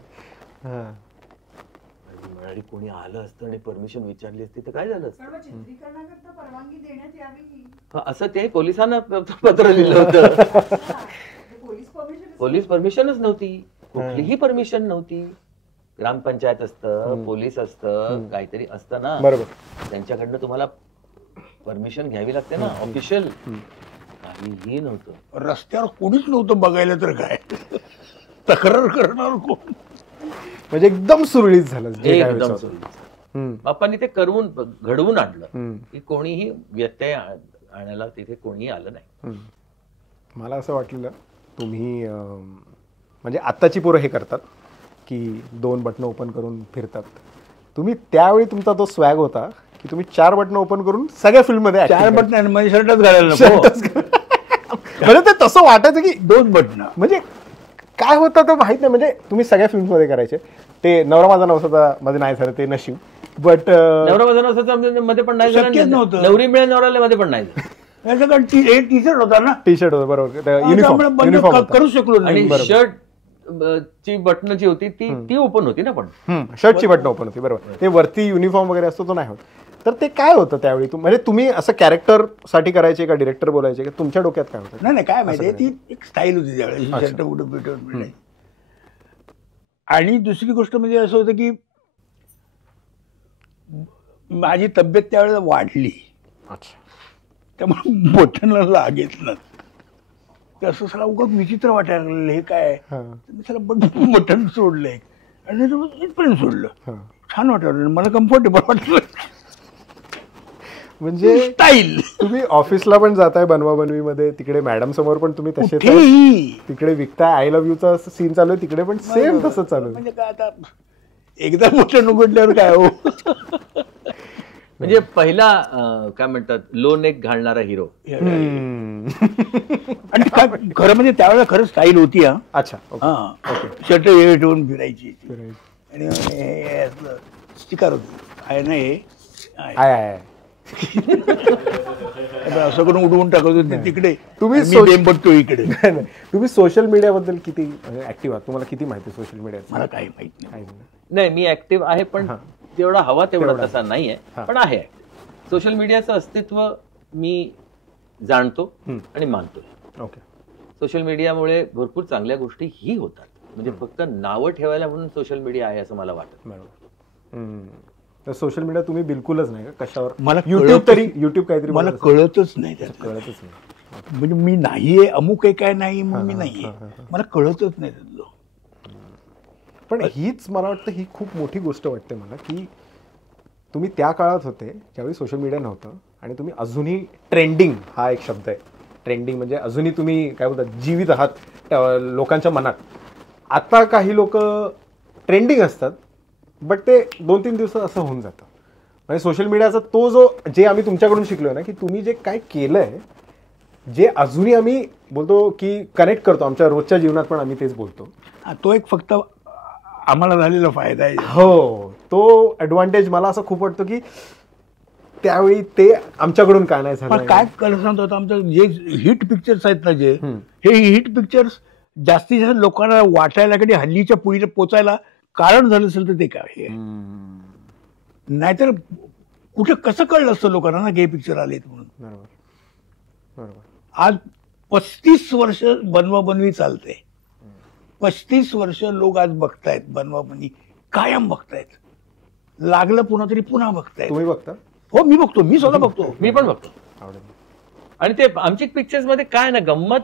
म्हणाली कोणी आलं असतं आणि परमिशन विचारली असती तर काय झालं असतं. चित्रीकरणाकरता परवानगी देण्यात यावी असं ते पोलिसांना पत्र लिहिलं होतं. पोलीस परमिशनच नव्हती, कुठलीही परमिशन नव्हती. ग्रामपंचायत असतं, पोलीस असतं, काहीतरी असतं ना, बरोबर, त्यांच्याकडनं तुम्हाला परमिशन घ्यावी लागते ना, ऑफिशियल. काहीही नव्हतं, रस्त्यावर कोणीच नव्हतं बघायला, तर काय तक्रार करणार कोण. म्हणजे एकदम सुरळीत झालं. एकदम सुरळीत. बाप्पांनी ते घडवून आणलं की कोणीही व्यत्यय आणायला तिथे कोणीही आलं नाही. मला असं वाटलेलं तुम्ही म्हणजे आत्ताची पोरं हे करतात की 2 बटणं ओपन करून फिरतात. तुम्ही त्यावेळी तुमचा तो स्वॅग होता की तुम्ही 4 बटणं ओपन करून सगळ्या फिल्ममध्ये 4 बटणं म्हणजे शर्टच घालायला नको. म्हणजे ते तसं वाटायचं की 2 बटणं. म्हणजे काय होतं ते माहित नाही. म्हणजे तुम्ही सगळ्या फिल्ममध्ये करायचे. ते नवरा माझा नवसाचा मध्ये नाही झालं, ते नशीब. बट नवरा माझा नवसाचा मध्ये पण नाही झालं, नवरी मिळेल नवऱ्याला मध्ये पण नाही झालं. टी शर्ट होता ना, टी शर्ट होतं, बरोबर, युनिफॉर्म करू शकलो आणि शर्ट ची बटन जी होती ती ओपन होती ना, पण शर्टची बटन ओपन होती, बरोबर. ते वरती युनिफॉर्म वगैरे असतो तो नाही होत. तर ते काय होतं त्यावेळी, म्हणजे तुम्ही असं कॅरेक्टर साठी करायचे का डिरेक्टर बोलायचे का, तुमच्या डोक्यात काय होतं? नाही काय माहिती, ती एक स्टाईल होती त्यावेळेस, शर्ट कुठं भेटून. आणि दुसरी गोष्ट म्हणजे असं होतं की माझी तब्येत त्यावेळेला वाढली, त्यामुळे बटनला लाग येत ना, ते असं सगळं उगाच विचित्र वाटायला लागलं. हे काय, मी सगळं बटन सोडलंय आणि इथपर्यंत सोडलं. छान वाटलं, मला कम्फर्टेबल वाटलं. म्हणजे स्टाईल. तुम्ही ऑफिसला पण जाताय बनवा बनवीमध्ये, तिकडे मॅडम समोर पण तुम्ही तसेच, तिकडे विकताय आय लव्ह यूचा सीन चालू आहे, तिकडे पण सेम तसंच चालू आहे. म्हणजे काय, आता एकदा बटन उघडल्यावर काय हो. म्हणजे पहिला काय म्हणतात लो नेक घालणारा हिरो. आणि खरं म्हणजे त्यावेळेला खरं स्टाईल होती. अच्छा, शर्ट हे ठेवून फिरायची आणि स्टिकर होती, आहे ना हे असं करून उडवून टाकत होते तिकडे. तुम्ही बघतो इकडे. तुम्ही सोशल मीडियाबद्दल किती ऍक्टिव्ह आहात, तुम्हाला किती माहिती सोशल मीडिया? मला काही माहित नाही, मी ऍक्टिव्ह आहे पण तेवढा हवा तेवढा तसा नाहीये, पण आहे. सोशल मीडियाचं अस्तित्व मी जाणतो आणि मानतो. ओके. सोशल मीडियामुळे भरपूर चांगल्या गोष्टी ही होतात, म्हणजे फक्त नावं ठेवायला म्हणून सोशल मीडिया आहे असं मला वाटत. तर सोशल मीडिया तुम्ही बिलकुलच नाही का? कशावर? मला युट्यूब काहीतरी मला कळतच नाही, कळतच नाही. म्हणजे मी नाहीये, अमुक आहे काय नाही, मग मी नाहीये, मला कळतच नाही त्यातलं. पण हीच मला वाटतं ही खूप मोठी गोष्ट वाटते मला, की तुम्ही त्या काळात होते ज्यावेळी सोशल मीडिया नव्हतं आणि तुम्ही अजूनही ट्रेंडिंग, हा एक शब्द आहे, ट्रेंडिंग म्हणजे अजूनही तुम्ही काय बोलतात जीवित आहात लोकांच्या मनात. आता काही लोक ट्रेंडिंग असतात बट ते 2-3 दिवसात असं होऊन जातं. म्हणजे सोशल मीडियाचा तो जे आम्ही तुमच्याकडून शिकलोय ना, की तुम्ही जे काय केलंय, जे अजूनही आम्ही बोलतो की कनेक्ट करतो आमच्या रोजच्या जीवनात, पण आम्ही तेच बोलतो. तो एक फक्त आम्हाला झालेला फायदा आहे. हो, तो ऍडव्हान्टेज मला असं खूप वाटतं की त्यावेळी ते आमच्याकडून काय नाही झालं. काय करत सांगतो, आमचं जे हिट पिक्चर्स आहेत ना, जे हे हिट पिक्चर्स जास्तीत जास्त लोकांना वाटायला कधी हल्लीच्या पुढे पोचायला कारण झालं असेल तर ते काय, नाहीतर कुठे कसं कळलं असतं लोकांना ना हे पिक्चर आलेत म्हणून. बरोबर. आज 35 वर्ष बनवा बनवी चालते. 35 वर्ष लोक आज बघतायत बनवाबनी, कायम बघतायत, लागलं पुन्हा तरी पुन्हा बघतायत. तुम्ही बघता? हो मी बघतो, मी स्वतः बघतो. मी पण बघतो. आवडेल. आणि ते आमची पिक्चर्स मध्ये काय ना गंमत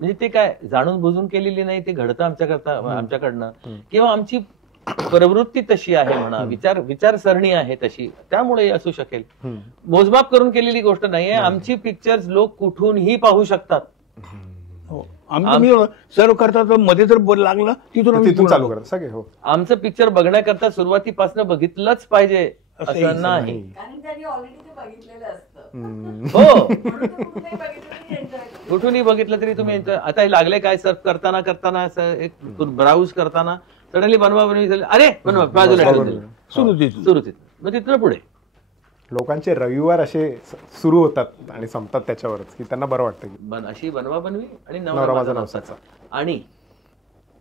म्हणजे ते काय जाणून बुजून केलेली नाही, ते घडतं आमच्याकडनं किंवा आमची प्रवृत्ती तशी आहे म्हणा, विचारसरणी आहे तशी, त्यामुळे असू शकेल. मोजमाप करून केलेली गोष्ट नाहीये. आमची पिक्चर्स लोक कुठूनही पाहू शकतात. हो आम्ही सर्व करता मध्ये जर लागलं तिथून चालू करतात सगळे. हो आमचं पिक्चर बघण्याकरता सुरुवातीपासून बघितलंच पाहिजे असं नाही. कारण त्यांनी ऑलरेडी ते बघितलेलं असतं. हो म्हणून ते कुठूनही बघितलं तरी enjoy करतात. कुठूनही बघितलं तरी तुम्ही आता हे लागले काय सर्फ करताना एक ब्राउज करताना सडनली बनवा अरे बनवा बाजूला सुरू तिथं मग तिथनं पुढे लोकांचे रविवार असे सुरू होतात आणि संपतात त्याच्यावरच की त्यांना बरं वाटतं की अशी बनवा बनवी आणि नवरा नवरा माझा माझा नवसाचा. आणि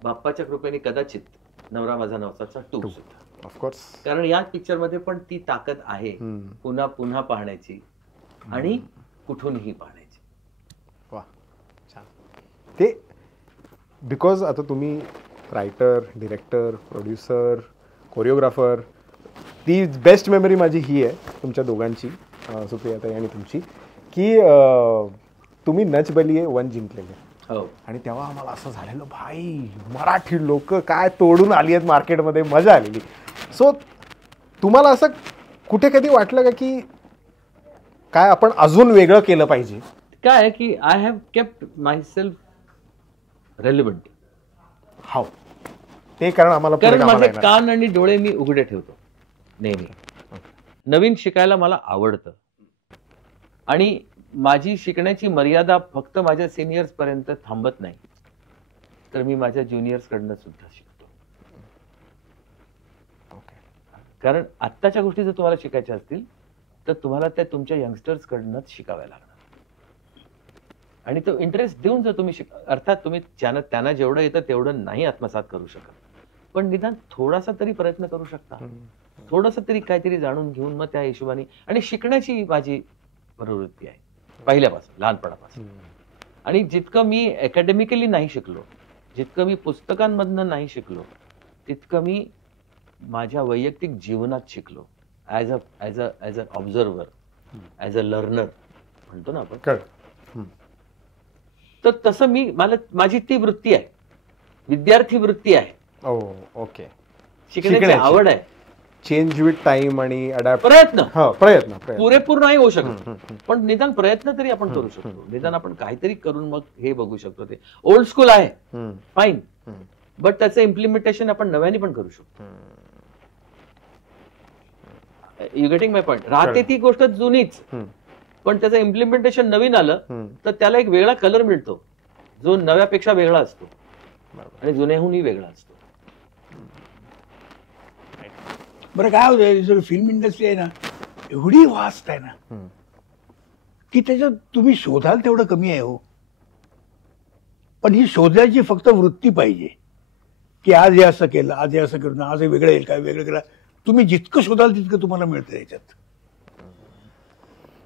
बाप्पाच्या कृपेने कदाचित नवरा माझा नवसाचा 2 सुद्धा. ऑफकोर्स. कारण या पिक्चर मध्ये पण ती ताकद आहे पुन्हा पुन्हा पाहण्याची आणि कुठूनही पाहण्याची. वा छान. ते बिकॉज आता तुम्ही रायटर, डिरेक्टर, प्रोड्युसर, कोरिओग्राफर, ती बेस्ट मेमरी माझी ही आहे तुमच्या दोघांची, सुप्रियाताई आणि तुमची, की तुम्ही नच बलिये 1 जिंकलेले. हो. आणि तेव्हा आम्हाला असं झालेलं भाई मराठी लोक काय तोडून आली आहेत मार्केटमध्ये, मजा आलेली. सो तुम्हाला असं कुठे कधी वाटलं का की काय आपण अजून वेगळं केलं पाहिजे? काय आहे की I have kept myself relevant. हाव ते कारण आम्हाला पुढे कारण कामाला माझे येणार. कान आणि डोळे मी उघडे ठेवतो नेहमी. नवीन शिकायला मला आवडतं आणि माझी शिकण्याची मर्यादा फक्त माझ्या सिनियर्स पर्यंत थांबत नाही, तर मी माझ्या ज्युनियर्स कडनं सुद्धा शिकतो. कारण आत्ताच्या गोष्टी जर तुम्हाला शिकायच्या असतील तर तुम्हाला त्या तुमच्या यंगस्टर्स कडनंच शिकाव्या लागणार. आणि तो इंटरेस्ट देऊन जर तुम्ही अर्थात तुम्ही त्यांना जेवढं येतं तेवढं नाही आत्मसात करू शकत, पण निदान थोडासा तरी प्रयत्न करू शकता, थोडंसं तरी काहीतरी जाणून घेऊन मग त्या हिशोबाने. आणि शिकण्याची माझी प्रवृत्ती आहे पहिल्यापासून, लहानपणापासून. आणि जितकं मी अकॅडमिकली नाही शिकलो, जितकं मी पुस्तकांमधनं नाही शिकलो, तितकं मी माझ्या वैयक्तिक जीवनात शिकलो. As a observer, as a learner म्हणतो ना आपण. तर तसं माझी ती वृत्ती आहे, विद्यार्थी वृत्ती आहे. ओके. शिकण्याची आवड आहे. चेंज विथ टाइम आणि अडॅप्ट. प्रयत्न पुरेपूर नाही होऊ शकत, पण निदान प्रयत्न तरी आपण करू शकतो. निदान आपण काहीतरी करून मग हे बघू शकतो. ते ओल्ड स्कूल आहे, फाईन, बट त्याचं इम्प्लिमेंटेशन आपण नव्याने पण करू शकतो. You getting my point? राहते ती गोष्ट जुनीच, पण त्याचं इम्प्लिमेंटेशन नवीन आलं तर त्याला एक वेगळा कलर मिळतो, जो नव्यापेक्षा वेगळा असतो आणि जुन्याहूनही वेगळा असतो. बरं काय होतं, फिल्म इंडस्ट्री आहे ना एवढी वास्ट आहे ना की त्याच्यात तुम्ही शोधाल तेवढं कमी आहे. हो, पण ही शोधायची फक्त वृत्ती पाहिजे की आज हे असं केलं, आज हे असं करून, आज हे वेगळं येईल, काय वेगळं केलं. तुम्ही जितकं शोधाल तितकं तुम्हाला मिळतं याच्यात.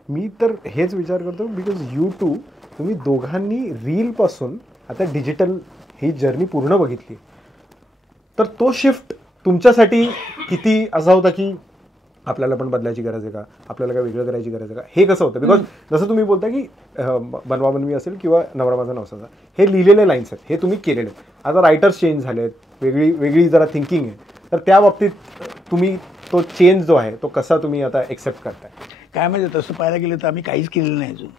मी तर हेच विचार करतो बिकॉज YouTube तुम्ही दोघांनी रील पासून आता डिजिटल ही जर्नी पूर्ण बघितली, तर तो शिफ्ट तुमच्यासाठी किती असा होता की आपल्याला पण बदलायची गरज आहे का, आपल्याला काय वेगळं करायची गरज आहे का, हे कसं होतं? बिकॉज जसं तुम्ही बोलता की बनवा बनवी असेल किंवा नवरा माझा नवसाचा, हे लिहिलेले लाईन्स आहेत, हे तुम्ही केलेले आहेत. आता रायटर्स चेंज झालेत, वेगळी जरा थिंकिंग आहे, तर त्या बाबतीत तुम्ही तो चेंज जो आहे तो कसा तुम्ही आता एक्सेप्ट करताय? काय म्हणजे तसं पाहायला गेलं तर आम्ही काहीच केलेलं नाही अजून.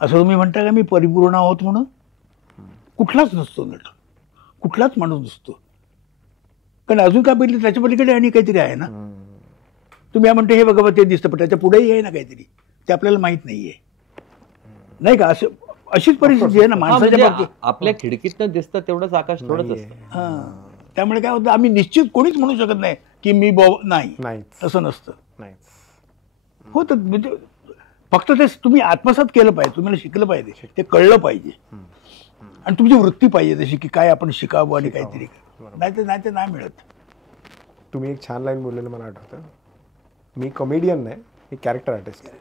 असं तुम्ही म्हणता का मी परिपूर्ण आहोत म्हणून? कुठलाच नसतो नट, कुठलाच माणूस नसतो. कारण अजून काय बघितलं त्याच्या पलीकडे आणि काहीतरी आहे ना. तुम्ही म्हणते हे बघा ते दिसतं, पण त्याच्या पुढेही आहे ना काहीतरी, ते आपल्याला माहित नाहीये, नाही का? असं अशीच परिस्थिती आहे ना माणसाच्या बाबतीत. आपल्या खिडकीतनं दिसतं तेवढंच आकाश थोडंच असतं. त्यामुळे काय होतं, आम्ही निश्चित कोणीच म्हणू शकत नाही की मी नाही, असं नसतं. हो, तर म्हणजे फक्त ते तुम्ही आत्मसात केलं पाहिजे, तुम्हाला शिकलं पाहिजे, ते कळलं पाहिजे आणि तुमची वृत्ती पाहिजे तशी की काय आपण शिकावं आणि काहीतरी. नाही नाही मिळत. तुम्ही एक छान लाईन बोललेलं मला आठवतं, मी कॉमेडियन नाही, मी कॅरेक्टर आर्टिस्ट आहे.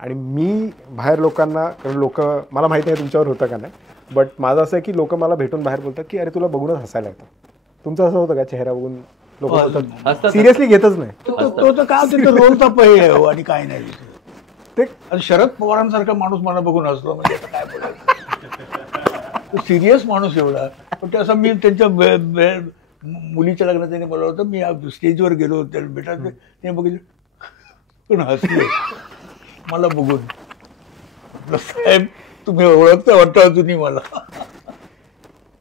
आणि मी बाहेर लोकांना, कारण लोक मला माहिती आहे तुमच्यावर होतं का नाही, बट माझं असं आहे की लोक मला भेटून बाहेर बोलतात की अरे तुला बघूनच हसायला येतं. तुमचं असं होतं का चेहरा बघून लोक बोलतात हसतात. सिरियसली घेतच नाही तो तर काय तिथं रोलचा पै आहे हो, आणि काय नाही ते आणि शरद पवारांसारखा माणूस मला बघून हसलो म्हणजे आता काय बोलायचं. सिरियस माणूस एवढा, पण ते असं मी त्यांच्या मुलीच्या लग्नात त्याने बोलवलं होतं, मी स्टेजवर गेलो त्याला भेटायचं, ते बघितलं पण हसले मला बघून. म्हटलं, साहेब तुम्ही ओळखता वाटतं अजूनही मला.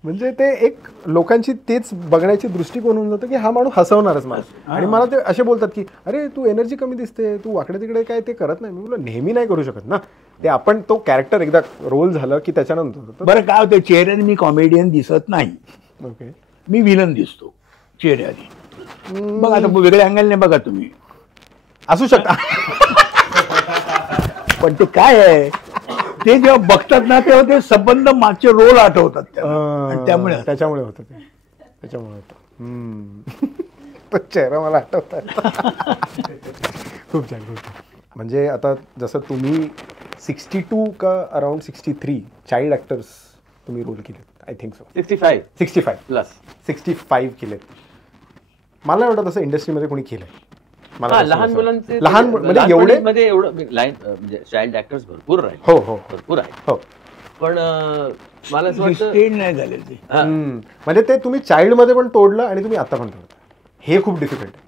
म्हणजे ते एक लोकांची तेच बघण्याची दृष्टिकोन होऊन जातं की हा माणूस हसवणारच माणूस. आणि मला ते असे बोलतात की अरे तू एनर्जी कमी दिसते, तू वाकडे तिकडे काय ते करत नाही. मी बोललो नेहमी नाही करू शकत ना, ते आपण तो कॅरेक्टर एकदा रोल झालं की त्याच्यानंतर होतं. बरं काय होतं, चेहऱ्याने मी कॉमेडियन दिसत नाही, ओके मी विलन दिसतो चेहऱ्याने. बघा आता वेगळ्या अँगलने बघा तुम्ही, असू शकता. पण ते काय आहे, ते जेव्हा बघतात ना तेव्हा ते संबंध मागचे रोल आठवतात त्यांना. आणि त्यामुळे त्याच्यामुळे होतं ते, त्याच्यामुळे होतं. तो चेहरा मला आठवतात. खूप छान खूप छान. म्हणजे आता जसं तुम्ही 62 का अराउंड 63 चाइल्ड ॲक्टर्स तुम्ही रोल केलेत, आय थिंक सो. 65 प्लस 65 केलेत. मला वाटतं तसं इंडस्ट्रीमध्ये कोणी केलंय. मला तसं लहान वाटतं. मुलांचे लहान म्हणजे एवढे मध्ये एवढं लाईन म्हणजे चाइल्ड ऍक्टर्स भरपूर राहील. हो हो भरपूर आहे. हो. पण मला असं वाटतं स्टेज नाही झाले ते. म्हणजे ते तुम्ही चाइल्डमध्ये पण तोडलं आणि तुम्ही आता पण तोडलं, हे खूप डिफिकल्ट आहे.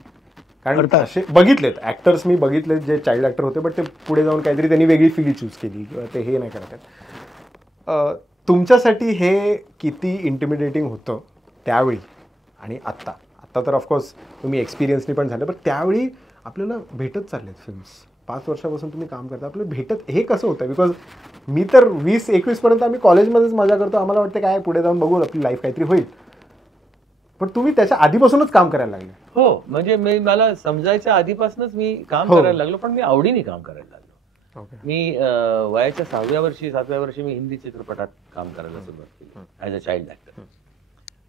कारण असे बघितलेत ॲक्टर्स मी बघितलेत जे चाइल्ड ॲक्टर होते, बट ते पुढे जाऊन काहीतरी त्यांनी वेगळी फील्ड चूज केली किंवा ते हे नाही करत आहेत. तुमच्यासाठी हे किती इंटिमिडेटिंग होतं त्यावेळी आणि आत्ता? आत्ता तर ऑफकोर्स तुम्ही एक्सपिरियन्सनी पण झालं, पण त्यावेळी आपल्याला भेटत चाललेत फिल्म्स. 5 वर्षापासून तुम्ही काम करता, आपल्याला भेटत हे कसं होतं? बिकॉज मी तर 20-21 पर्यंत आम्ही कॉलेजमध्येच मजा करतो, आम्हाला वाटतं काय पुढे जाऊन बघू आपली लाईफ काहीतरी होईल. पण तुम्ही त्याच्या आधीपासूनच काम करायला लागले. हो, म्हणजे मला समजायच्या आधीपासूनच मी काम हो. करायला लागलो, पण मी आवडीने काम करायला लागलो. मी वयाच्या 7व्या वर्षी मी हिंदी चित्रपटात काम करायला सुरुवात केली ॲज अ चाइल्ड ॲक्टर.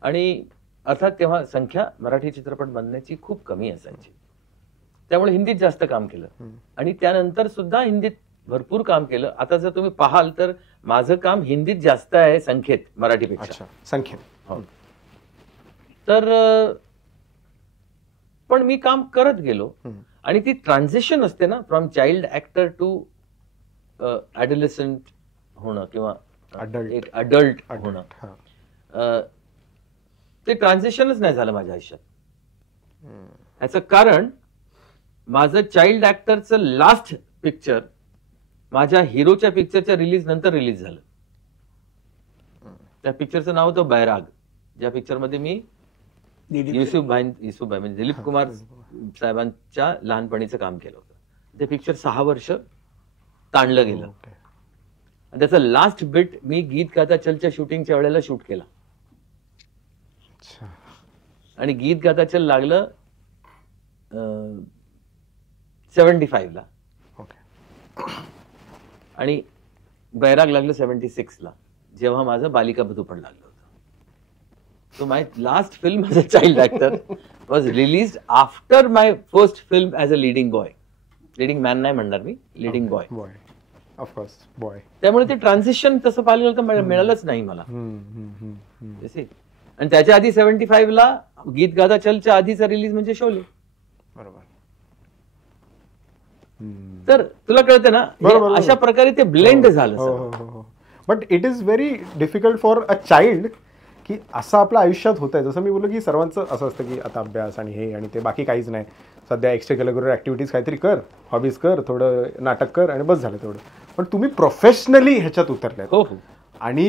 आणि अर्थात तेव्हा संख्या मराठी चित्रपट बनण्याची खूप कमी असायची, त्यामुळे हिंदीत जास्त काम केलं. आणि त्यानंतर सुद्धा हिंदीत भरपूर काम केलं. आता जर तुम्ही पाहाल तर माझं काम हिंदीत जास्त आहे संख्येत मराठीपेक्षा. संख्येत. हो. तर पण मी काम करत गेलो आणि ती ट्रान्झिशन असते ना फ्रॉम चाइल्ड ऍक्टर टू ॲडोलेसंट होणं किंवा एक अडल्ट होणं, ते ट्रान्झिशनच नाही झालं माझ्या आयुष्यात. याचं कारण माझं चाइल्ड ऍक्टरचं लास्ट पिक्चर माझ्या हिरोच्या पिक्चरच्या रिलीज नंतर रिलीज झालं. त्या पिक्चरचं नाव होतं बैराग, ज्या पिक्चरमध्ये मी युसुफभाई म्हणजे दिलीप कुमार साहेबांच्या लहानपणीचं काम केलं होतं. ते पिक्चर 6 वर्ष ताणलं गेलं. आणि त्याचं लास्ट बिट मी गीत गाता चलच्या शूटिंगच्या वेळेला शूट केला. आणि गीत गाता चल लागलं 75 ला आणि बैराग लागलं 76 ला, जेव्हा माझं बालिका बधू पण लागलं होतं. So my last film as a child actor was released after my first film as a leading boy. Leading man नाही म्हणणार मी, leading boy. Of course boy. त्यामुळे ते ट्रान्झिशन तसं पाहिलं तर मिळालंच नाही मला. आणि त्याच्या आधी 75 ला गीत गाता चलच्या आधीचा रिलीज म्हणजे शोले. बरोबर. तर तुला कळतं ना, अशा प्रकारे ते ब्लेंड झालं. But it is very difficult for a child की असं आपल्या आयुष्यात होत आहे. जसं मी बोललो की सर्वांचं असं असतं की आता अभ्यास आणि हे आणि ते बाकी काहीच नाही, सध्या एक्स्ट्रा करिक्युलर ॲक्टिव्हिटीज काहीतरी कर, हॉबीज कर, थोडं नाटक कर आणि बस झालं तेवढं. पण तुम्ही प्रोफेशनली ह्याच्यात उतरले. हो. आणि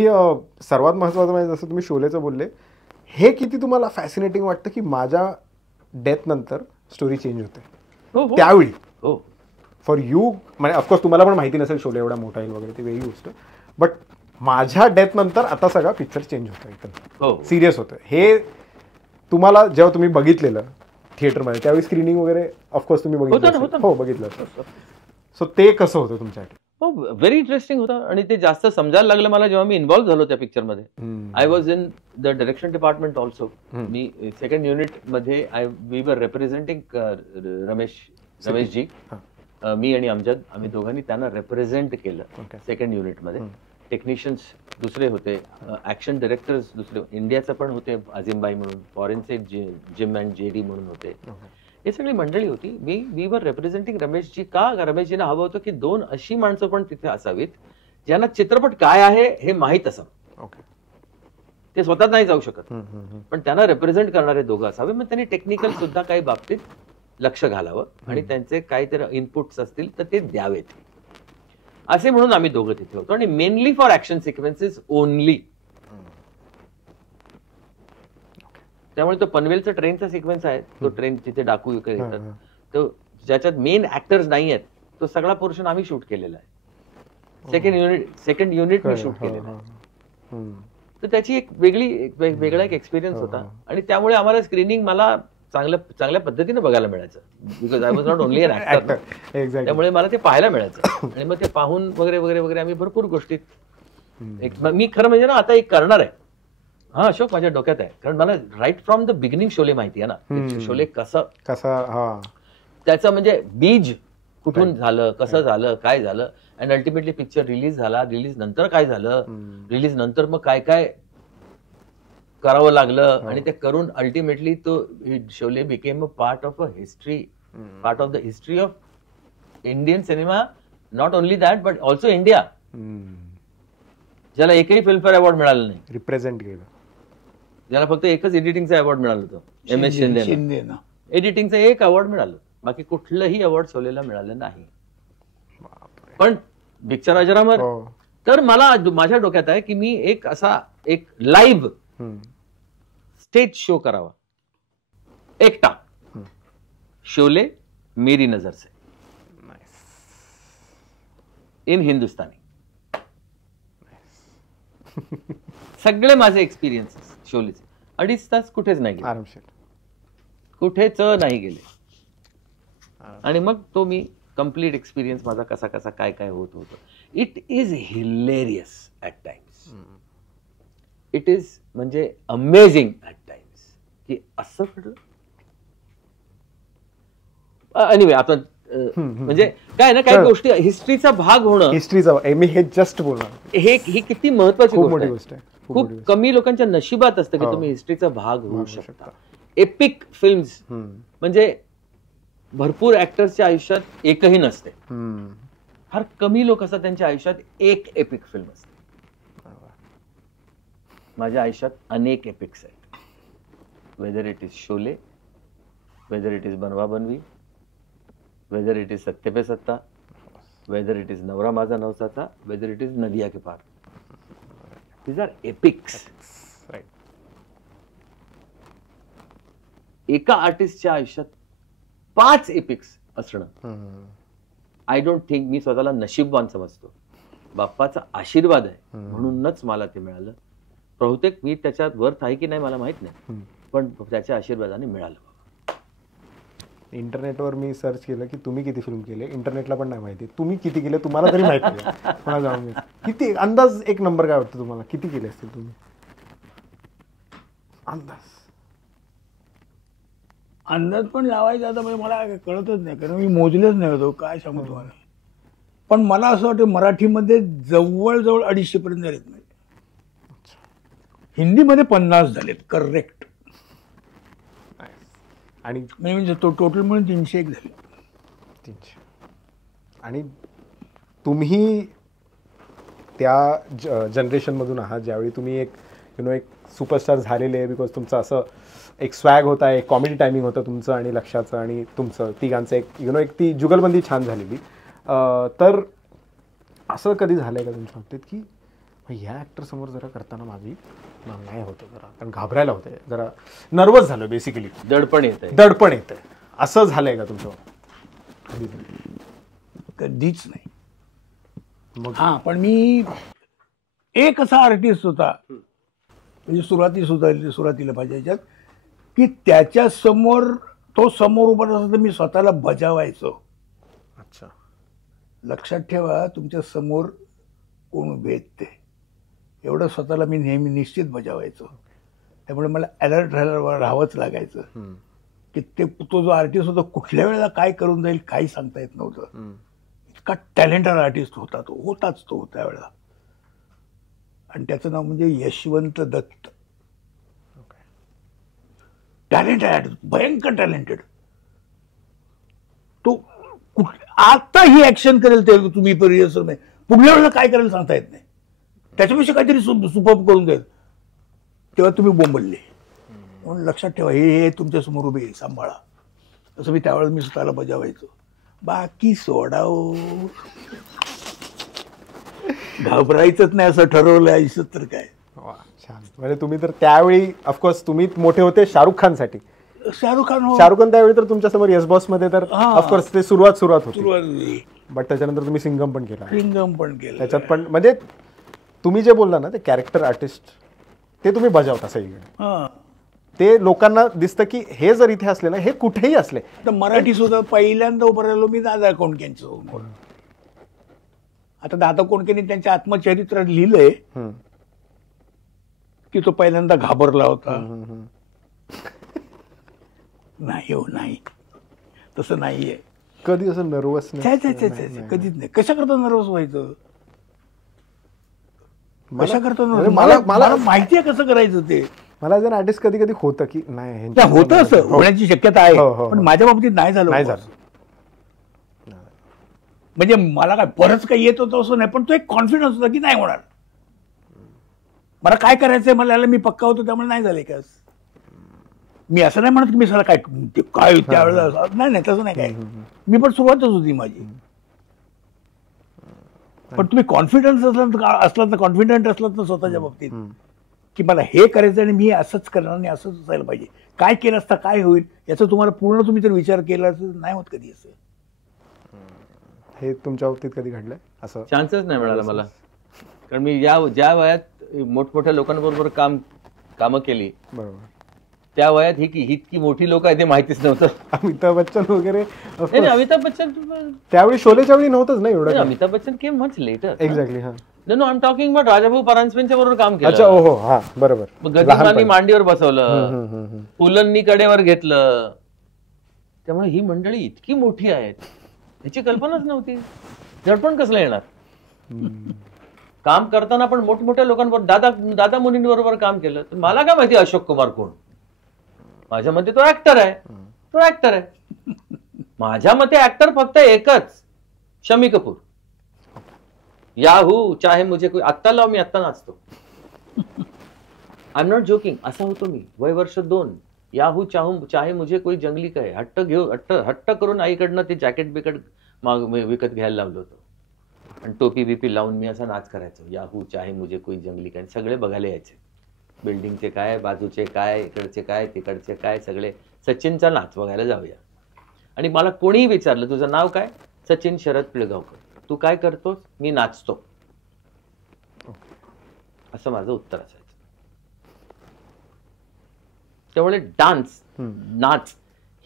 सर्वात महत्त्वाचं म्हणजे जसं तुम्ही शोलेचं बोलले, हे किती तुम्हाला फॅसिनेटिंग वाटतं की माझ्या डेथ नंतर स्टोरी चेंज होते त्यावेळी. हो. फॉर यू म्हणजे ऑफकोर्स तुम्हाला पण माहिती नसेल शोले एवढा मोठा येईल वगैरे, ती वेगळी गोष्ट. बट माझ्या डेथ नंतर आता सगळा पिक्चर चेंज होतो, एकदम सिरियस होतं. हे तुम्हाला जेव्हा तुम्ही बघितलेलं थिएटरमध्ये त्यावेळी स्क्रीनिंग वगैरे ऑफकोर्स तुम्ही बघितलं? हो, बघितलं. सो ते कसं होतं तुमच्यासाठी? हो, व्हेरी इंटरेस्टिंग होतं. आणि ते जास्त समजायला लागलं मला जेव्हा मी इन्व्हॉल्व्ह झालो त्या पिक्चरमध्ये. I was in the direction department also. Me second unit मध्ये वी वर रिप्रेझेंटिंग रमेशजी, मी आणि अमजद, आम्ही दोघांनी त्यांना रिप्रेझेंट केलं सेकंड युनिटमध्ये. टेक्निशियन्स दुसरे होते, ऍक्शन डिरेक्टर्स दुसरे, इंडियाचं पण होते अजिमबाई म्हणून, फॉरेनचे जिम अँड जेडी म्हणून होते. हे सगळी मंडळी होती. We were representing Rameshji. का रमेशजींना हवं होतं की 2 अशी माणसं पण तिथे असावीत ज्यांना चित्रपट काय आहे हे माहीत असावं. ओके. ते स्वतः नाही जाऊ शकत, पण त्यांना रिप्रेझेंट करणारे दोघं असावे. मग त्यांनी टेक्निकल सुद्धा काही बाबतीत लक्ष घालावं आणि त्यांचे काहीतरी इनपुट्स असतील तर ते द्यावेत, असे म्हणून आम्ही दोघं तिथे होतो. आणि mainly for action sequences only. त्यामुळे तो पनवेलचा ट्रेनचा सिक्वेन्स आहे, तो ट्रेन तिथे डाकू वगैरे येतात, तो ज्याच्यात मेन ऍक्टर्स नाही आहेत, तो सगळा पोर्शन आम्ही शूट केलेला आहे. सेकंड युनिट मी शूट केलेलं आहे. तर त्याची एक वेगळा एक एक्सपिरियन्स होता. आणि त्यामुळे आम्हाला स्क्रीनिंग मला चांगल्या पद्धतीने बघायला मिळायचं, because I was not only an actor. त्यामुळे मला ते पाहायला मिळायचं. आणि मग ते पाहून वगैरे वगैरे वगैरे आम्ही भरपूर गोष्टीत मी खरं म्हणजे ना आता एक करणार आहे. हा अशोक माझ्या डोक्यात आहे, कारण मला right from the beginning Sholay माहिती आहे ना. शोले कसं त्याचं म्हणजे बीज कुठून झालं, कसं झालं, काय झालं, अँड अल्टिमेटली पिक्चर रिलीज झाला. रिलीज नंतर काय झालं, रिलीज नंतर मग काय काय करावं लागलं, आणि ते करून अल्टिमेटली तो Sholay became a part of a history, part of the history of Indian cinema. Not only that but also India, ज्याला एकही फिल्मफेअर अवॉर्ड मिळाला नाही. रिप्रेझेंट केलं, ज्याला फक्त एकच एडिटिंगचं अवॉर्ड मिळालं होतं, MS शिंदेना. एडिटिंगचं एक अवॉर्ड मिळालं, बाकी कुठलंही अवॉर्ड शोलेला मिळालं नाही. पण पिक्चर अजरामर. तर मला माझ्या डोक्यात आहे की मी एक असा एक लाईव्ह स्टेज शो करावा एकटा, शोले मेरी नजर से, इन हिंदुस्तानी. सगळे माझे एक्सपिरियन्सेस शोलेचे 2.5 तास कुठेच नाही गेले, कुठेच नाही गेले. आणि मग तो मी कम्प्लीट एक्सपिरियन्स माझा कसा कसा काय काय होत होतं. It is hilarious at times, it is म्हणजे अमेझिंग ऍट टाइम्स की असं घडलं. एनिवे आपण म्हणजे काय ना काही गोष्टी हिस्ट्रीचा भाग होणं, हिस्ट्रीचा मी हे जस्ट बोलणार, हे किती महत्वाची गोष्ट आहे. खूप कमी लोकांच्या नशिबात असतं की तुम्ही हिस्ट्रीचा भाग होऊ शकता. एपिक फिल्म्स म्हणजे भरपूर ऍक्टर्सच्या आयुष्यात एकही नसते, फार कमी लोक असतात त्यांच्या आयुष्यात एक एपिक फिल्म असते. माझ्या आयुष्यात अनेक एपिक्स आहेत, weather it is Sholay, weather it is बनवा बनवी, वेदर इट इज सत्ते पे सत्ता, weather it is Navra Maza Navsacha, whether it is Nadiya Ke Paar. These are epics. एका आर्टिस्टच्या आयुष्यात 5 एपिक्स असणं, आय डोंट थिंक, मी स्वतःला नशीबवान समजतो. बाप्पाचा आशीर्वाद आहे म्हणूनच मला ते मिळालं. बहुतेक मी त्याच्यात वर्थ आहे की नाही मला माहित नाही, पण त्याच्या आशीर्वादाने मिळालं. इंटरनेटवर मी सर्च केलं की तुम्ही किती फिल्म केले, इंटरनेटला पण नाही माहिती तुम्ही किती केले, तुम्हाला तरी माहिती आहे. मला जाऊन किती अंदाज, एक नंबर काय वाटतं तुम्हाला, किती केले असतील तुम्ही अंदाज पण लावायचा आता म्हणजे मला कळतच नाही, कारण मी मोजलेच नाही होतो, काय सांगू तुम्हाला. पण मला असं वाटतं मराठीमध्ये जवळजवळ 250 पर्यंत झालेत, म्हणजे हिंदीमध्ये 50 झालेत करेक्ट, आणि म्हणजे तो टोटल म्हणून 301 झाले. 300. आणि तुम्ही त्या जनरेशनमधून आहात ज्यावेळी तुम्ही एक एक सुपरस्टार झालेले आहे, बिकॉज तुमचं असं एक स्वॅग होता, एक कॉमेडी टायमिंग होतं तुमचं आणि लक्षाचं आणि तुमचं तिघांचं एक एक ती जुगलबंदी छान झालेली. तर असं कधी झालंय का तुमच्या बाबतीत की ह्या ॲक्टरसमोर जरा करताना माझी नाही होतं, जरा कारण घाबरायला होते, जरा नर्वस झालं, बेसिकली दडपण येतं, असं झालंय का तुमचं? कधीच नाही. मग हा, पण मी एक असा आर्टिस्ट होता म्हणजे सुरुवातीला पाहिजे याच्यात की त्याच्या समोर तो समोर उभा असतो तर मी स्वतःला बजावायचो. अच्छा, लक्षात ठेवा तुमच्या समोर कोण उभे आहेत ते, एवढं स्वतःला मी नेहमी निश्चित बजावायचो. त्यामुळे मला अलर्ट राहावंच लागायचं की तो जो आर्टिस्ट होता कुठल्या वेळेला काय करून जाईल काही सांगता येत नव्हतं. इतका टॅलेंटेड आर्टिस्ट होता तो, होताच तो त्यावेळेला. आणि त्याचं नाव म्हणजे यशवंत दत्त. टॅलेंटेड, भयंकर टॅलेंटेड. तो आता ही ऍक्शन करेल ते तुम्ही रिहर्सल नाही, पुढल्या वेळेला काय करेल सांगता येत नाही. त्याच्यापेक्षा काहीतरी सुपर करून देत, तेव्हा तुम्ही बोंबलले. म्हणून लक्षात ठेवा, हे तुमच्या समोर उभे आहे, सांभाळा. असं मी त्यावेळेस मी स्वतःला बजावायचो. बाकी सोडाव, घाबरायचंच नाही असं ठरवलं आयुष्यात तर काय. वा, छान. म्हणजे तुम्ही तर त्यावेळी ऑफकोर्स तुम्ही मोठे होते शाहरुख खानसाठी. शाहरुख खान हो. शाहरुख खान त्यावेळी तर तुमच्या समोर येस बॉस मध्ये तर हा. ऑफकोर्स ते सुरुवात होती. सुरुवात बट त्याच्यानंतर तुम्ही सिंगम पण केला. लिंगम पण केलं. त्याच्यात पण म्हणजे तुम्ही जे बोलला ना ते कॅरेक्टर आर्टिस्ट ते तुम्ही बजावता सगळीकडे. हा. ते लोकांना दिसतं की हे जर इथे असले ना, हे कुठेही असले. तर मराठी सुद्धा पहिल्यांदा उभं राहिलो मी दादा कोंडकेंच्या समोर. आता दादा कोंडकेंनी त्यांच्या आत्मचरित्रात लिहिलंय की तो पहिल्यांदा घाबरला होता. नाही हो, नाही, तसं नाहीये. कधी असं नर्वस कधीच नाही. कशा करता नर्वस व्हायचं, कशा करता म्हणजे मला माहितीये कसं करायचं ते. मला ॲज अन आर्टिस्ट कधी कधी होतं की नाही होतं असं होण्याची शक्यता आहे, पण माझ्या बाबतीत नाही झालं. म्हणजे मला काय बरंच काही येत होतं असं नाही, पण तो एक कॉन्फिडन्स होता की नाही होणार. मला काय करायचंय मला याला मी पक्का होतो, त्यामुळे नाही झाले का. मी असं नाही म्हणत की मी सगळं काय त्यावेळेला नाही, तसं नाही काय. मी पण सुरुवातच होती माझी. पण तुम्ही कॉन्फिडन्स असलात ना, कॉन्फिडंट असलात ना स्वतःच्या बाबतीत की मला हे करायचं आणि मी असंच करणार आणि असंच असायला पाहिजे, काय केलं असता काय होईल याचा तुम्हाला पूर्ण तुम्ही जर विचार केला तर नाही होत कधी असं. हे तुमच्या बाबतीत कधी घडलंय असं? चान्सच नाही मिळाला मला, कारण मी ज्या वयात मोठमोठ्या लोकांबरोबर कामं केली, बरोबर, त्या वयात ही इतकी मोठी लोक आहेत ते माहितीच नव्हतं. अमिताभ बच्चन वगैरे नाही, अमिताभ बच्चन त्यावेळी शोलेच्या वेळी नव्हतंच ना एवढं. Amitabh Bachchan came much later. Exactly. हा, no I am talking about Rajabhau परांजपेंच्या बरोबर काम केलं. अच्छा, ओहो, हा, बरोबर. गदिमांनी मांडीवर बसवलं, पुलंनी कडेवर घेतलं. त्यामुळे ही मंडळी इतकी मोठी आहेत याची कल्पनाच नव्हती. झडपण कसलं येणार. काम करताना पण मोठमोठ्या लोकांबरोबर, दादा मुनींबरोबर काम केलं. तर मला काय माहिती अशोक कुमार कोण. माझ्या मते तो ऍक्टर आहे. माझ्या मते ऍक्टर फक्त एकच, शमी कपूर. याहू चाहे मुझे कोई, आत्ता लाव मी आत्ता नाचतो. I am not joking. असा होतो मी वय वर्ष 2. याहू चाहे मुझे कोई जंगली काय, हट्ट करून आईकडनं ते जॅकेट बिकेट विकत घ्यायला लावलं होतं आणि टोपी बिपी लावून मी असा नाच करायचो. याहू चाहे मुझे कोई जंगली काय. सगळे बघायला यायचे, बिल्डिंगचे काय, बाजूचे काय, इकडचे काय, तिकडचे काय, सगळे सचिनचा नाच बघायला जाऊया. आणि मला कोणीही विचारलं तुझं नाव काय, सचिन शरद पिळगावकर. तू काय करतोस, मी नाचतो, असं माझं उत्तर असायचं. त्यामुळे डान्स, नाच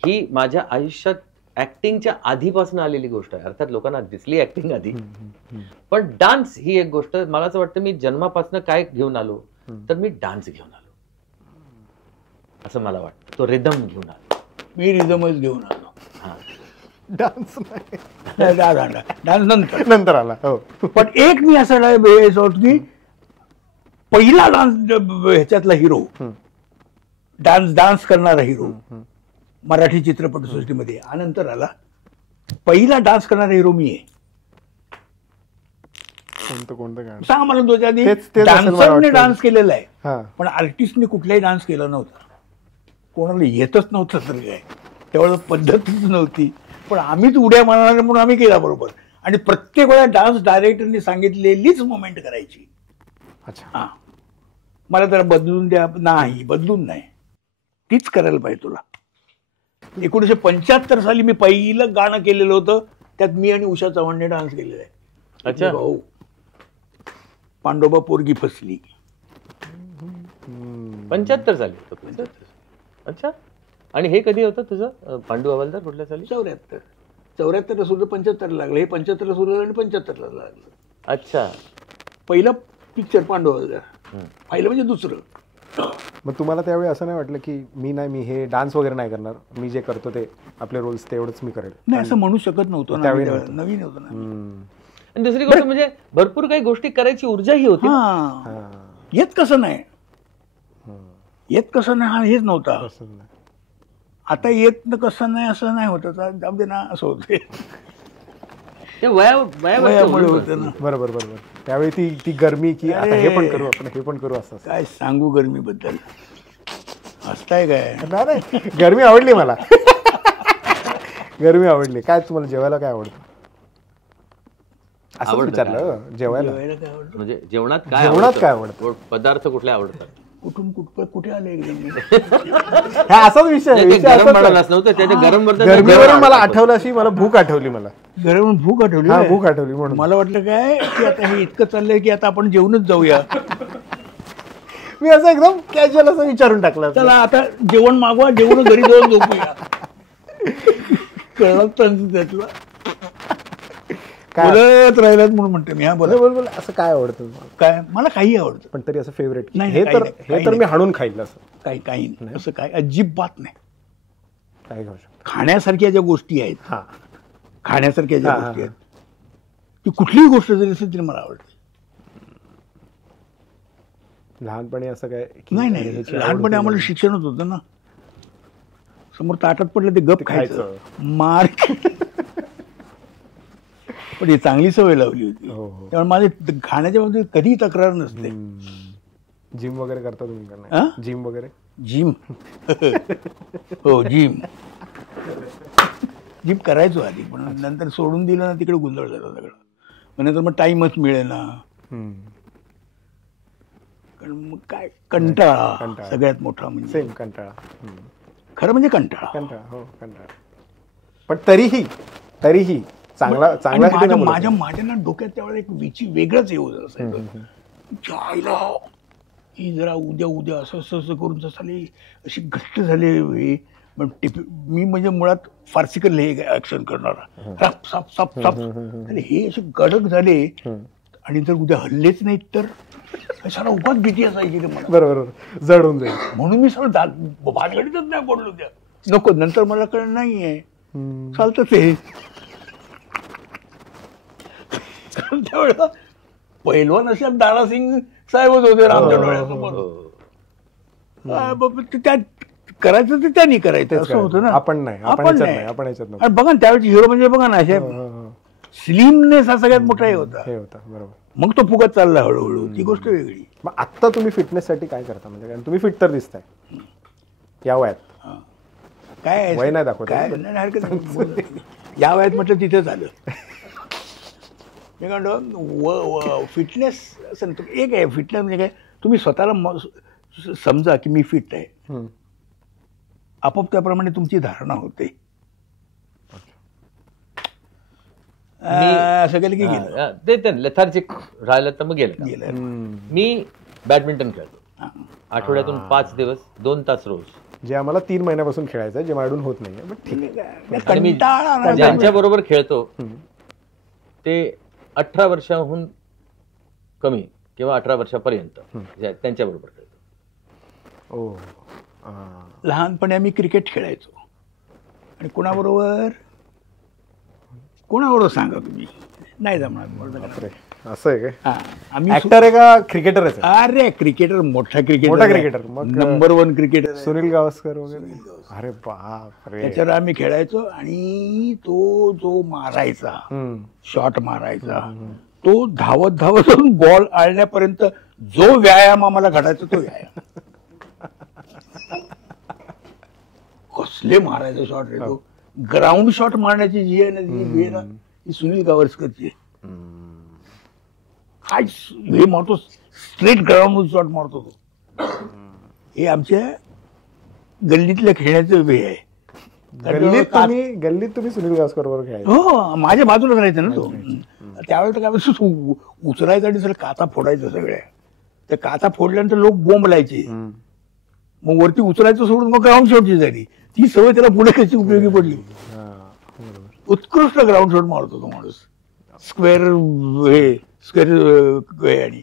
ही माझ्या आयुष्यात ऍक्टिंगच्या आधीपासून आलेली गोष्ट आहे. अर्थात लोकांना दिसली ऍक्टिंग आधी, पण डान्स ही एक गोष्ट. मला असं वाटतं मी जन्मापासून काय घेऊन आलो तर मी डान्स घेऊन आलो, असं मला वाटतं. तो रिदम घेऊन आलो. मी रिदमच घेऊन आलो. हा, डान्स डान्स नंतर आला. हो, पण एक मी असं की पहिला डान्स ह्याच्यातला हिरो, डान्स करणारा हिरो मराठी चित्रपटसृष्टीमध्ये आनंतर आला. पहिला डान्स करणारा हिरो मी आहे. कोणतं गाणं सांगा मला तुझ्या आधी. तेच असेल मला डान्सरने वाटतं. डान्स केलेला आहे, हा, पण आर्टिस्टने कुठलाही डान्स केला नव्हता. कोणाला येतच नव्हतं तर काय, त्यावेळेला पद्धतच नव्हती. पण आम्हीच उड्या मारणारे म्हणून आम्ही केला बरोबर. आणि प्रत्येक वेळा डान्स डायरेक्टरने सांगितलेलीच मुवमेंट करायची. अच्छा, हा, मला जरा बदलून द्या, नाही बदलून नाही, तीच करायला पाहिजे तुला. 1975 साली मी पहिलं गाणं केलेलं होतं, त्यात मी आणि उषा चव्हाणने डान्स केलेला आहे. अच्छा, भाऊ, पांडोबा पोरगी फसली. 75 साली होतं. अच्छा, आणि हे कधी होतं तुझं पांडू हवालदार कुठल्या साली? 74 सुरू 75 लागलं. हे 75 सुरू झालं आणि 75 लागलं. अच्छा, पहिलं पिक्चर पांडू हवालदार, पहिलं म्हणजे दुसरं. मग तुम्हाला त्यावेळी असं नाही वाटलं की मी हे डान्स वगैरे नाही करणार, मी जे करतो ते आपले रोल्स तेवढंच मी करेल? नाही, असं म्हणू शकत नव्हतं ना, त्यावेळी नवीन होतं ना. आणि दुसरी गोष्ट म्हणजे भरपूर काही गोष्टी करायची ऊर्जाही होती. हा, येत कसं नाही, येत कसं नाही हा हेच नव्हता. असं नाही. आता येत न कसं नाही असं नाही होत, आता जाऊ दे ना असं होते. ते वयामुळे वयामुळे होतं ना. बरोबर बरोबर. त्यावेळी ती ती गरमी की आता हे पण करू आपण, हे पण करू असं. काय सांगू गरमीबद्दल, हसताय काय? नाही नाही, गरमी आवडली मला. गरमी आवडली. काय तुम्हाला जेवायला काय आवडतं? असं आवडतं विचारलं जेवायला. जेवायला काय आवडतं? म्हणजे जेवणात जेवणात काय आवडतं? पदार्थ कुठले आवडतात? कुठून कुठे आले एकदम? हा असाच विषय ते विषय गरम असाच आहे. म्हणालाच नव्हतं, त्याच्या गरम गरमीवरून मला आठवलं, अशी मला भूक आठवली. मला घरावरून भूक आठवली. हा काय? भूक आठवली म्हणून. मला वाटलं काय की आता हे इतकं चाललंय की आता आपण जेवणच जाऊया. मी असं एकदम कॅज्युअल असं विचारून टाकलं. चला आता जेवण मागवा, जेवण घरी जाऊन झोपूया. कळलं त्यातलं काय बोलत राहिलात म्हणून म्हणते मी. हा बोला. बोल बोल. असं काय आवडतं तुम्हाला? काय मला काही आवडतं, पण तरी असं फेवरेट नाही, हे काही तर नाही, हे काही तर मी नाही. हाणून खाईल असं काही नाही असं काय अजिबात नाही. काय खाऊ शकतो? खाण्यासारख्या ज्या गोष्टी आहेत, हा खाण्यासारख्या ज्या हा, गोष्टी हा. आहेत, ती कुठलीही गोष्ट जरी असेल तरी मला आवडते. लहानपणी असं काय की नाही अरे नाही, ह्याची लहानपणी आवड आम्हाला होती शिक्षणच होतं ना. समोर ताटात पडलं ते गप ते खायचं, मार. पण ही चांगली सवय लावली होती. हो, हो. त्यामुळे माझे खाण्याच्या बाबतीत कधीही तक्रार नसते. जिम वगैरे करता तुम्ही का हा? नाही? जिम वगैरे जिम. हो जिम. जिम करायचो आधी, पण नंतर सोडून दिलं ना, तिकडे गोंधळ झाला सगळं. मग नंतर मग टाईमच मिळेना. कारण मग काय कंटाळा सगळ्यात मोठा म्हणजे. सेम कंटाळा. खरं म्हणजे कंटाळा. कंटाळा हो कंटाळा. पण तरीही चांगला आणि चांगला माझ्या ना डोक्यात त्यावेळेला एक वेगळंच हे होत असायचं. जायला ही जरा उद्या असं करून झाले, अशी घट्ट झाले हे. पण मी म्हणजे मुळात फार्सिकल हे ऍक्शन करणारा, साप साप साप साप. आणि हे असे गडक झाले आणि जर उद्या हल्लेच नाहीत तर सारा उगाच भीती असायची रे मला. बरोबर जड होऊन जाईल म्हणून मी सगळं भानगडीतच नाही पडलो त्या. नको, नंतर मला कळलं नाहीये चालतं ते. त्यावेळेला पहिलवान अशा दारासिंग साहेबच होते आमच्या डोळ्यासमोर. त्या करायचं तर त्यांनी करायचं असं होतं ना. आपण नाही, आपण याच्यात नको. आणि बघा ना त्यावेळेची हिरो म्हणजे बघा ना अशा स्लिमनेस हा सगळ्यात मोठा हे होता. हे होता बरोबर. मग तो फुगत चालला हळूहळू, ती गोष्ट वेगळी. मग आत्ता तुम्ही फिटनेससाठी काय करता? म्हणजे कारण तुम्ही फिट तर दिसताय या वयात. काय वय नाही दाखवत. काय नाही, हरकत नाही. या वयात म्हटलं तिथे झालं. मी म्हणतो फिटनेस असं नाही. एक आहे फिटनेस म्हणजे काय, तुम्ही स्वतःला समजा की मी फिट आहे, आपोआप त्याप्रमाणे तुमची धारणा होते. असं केलं की गेलं. ते लेथार्जिक राहिलं तर मग गेलं. मी बॅडमिंटन खेळतो आठवड्यातून 5 दिवस 2 तास रोज. जे आम्हाला 3 महिन्यापासून खेळायचं आहे, जे माझ्याकडून होत नाहीये. बट ठीक आहे. कंटाळा. ज्यांच्या बरोबर खेळतो ते 18 वर्षाहून कमी किंवा 18 वर्षापर्यंत त्यांच्या बरोबर खेळतो. ओ लहानपणी आम्ही क्रिकेट खेळायचो. आणि कोणाबरोबर सांगा तुम्ही, नाही जमणार. असं आहे काय? आम्ही ऍक्टर आहे का क्रिकेटर आहे? अरे क्रिकेटर, मोठा क्रिकेटर. मग नंबर 1 क्रिकेटर सुनील गावस्कर वगैरे. अरे बाप रे. त्याच्यावर आम्ही खेळायचो. आणि तो जो मारायचा, शॉट मारायचा, तो धावत जाऊन बॉल आळण्यापर्यंत जो व्यायाम आम्हाला घडायचा तो व्यायाम. कसले मारायचं शॉट रे तो. ग्राउंड शॉट मारण्याची जी आहे ना ती सुनील गावस्करची. काय हे मारतो, स्ट्रेट ग्राउंड शॉट मारतो तो. हे आमच्या गल्लीतल्या खेळण्याचं वे आहे. गल्लीत तुम्ही सुनील गावस्कर बरोबर खेळायचं? हो, माझ्या बाजूला राहायचं ना तो. त्यावेळेला तर काय उचलायचं आणि सगळं काचा फोडायचं सगळ्या. त्या काचा फोडल्यानंतर लोक बोंबलायचे. मग वरती उचलायचं सोडून मग ग्राउंड शॉटची झाली. ती सवय त्याला पुढे कशी उपयोगी पडली. उत्कृष्ट ग्राउंड शॉट मारतो तो माणूस. स्क्वेअर आणि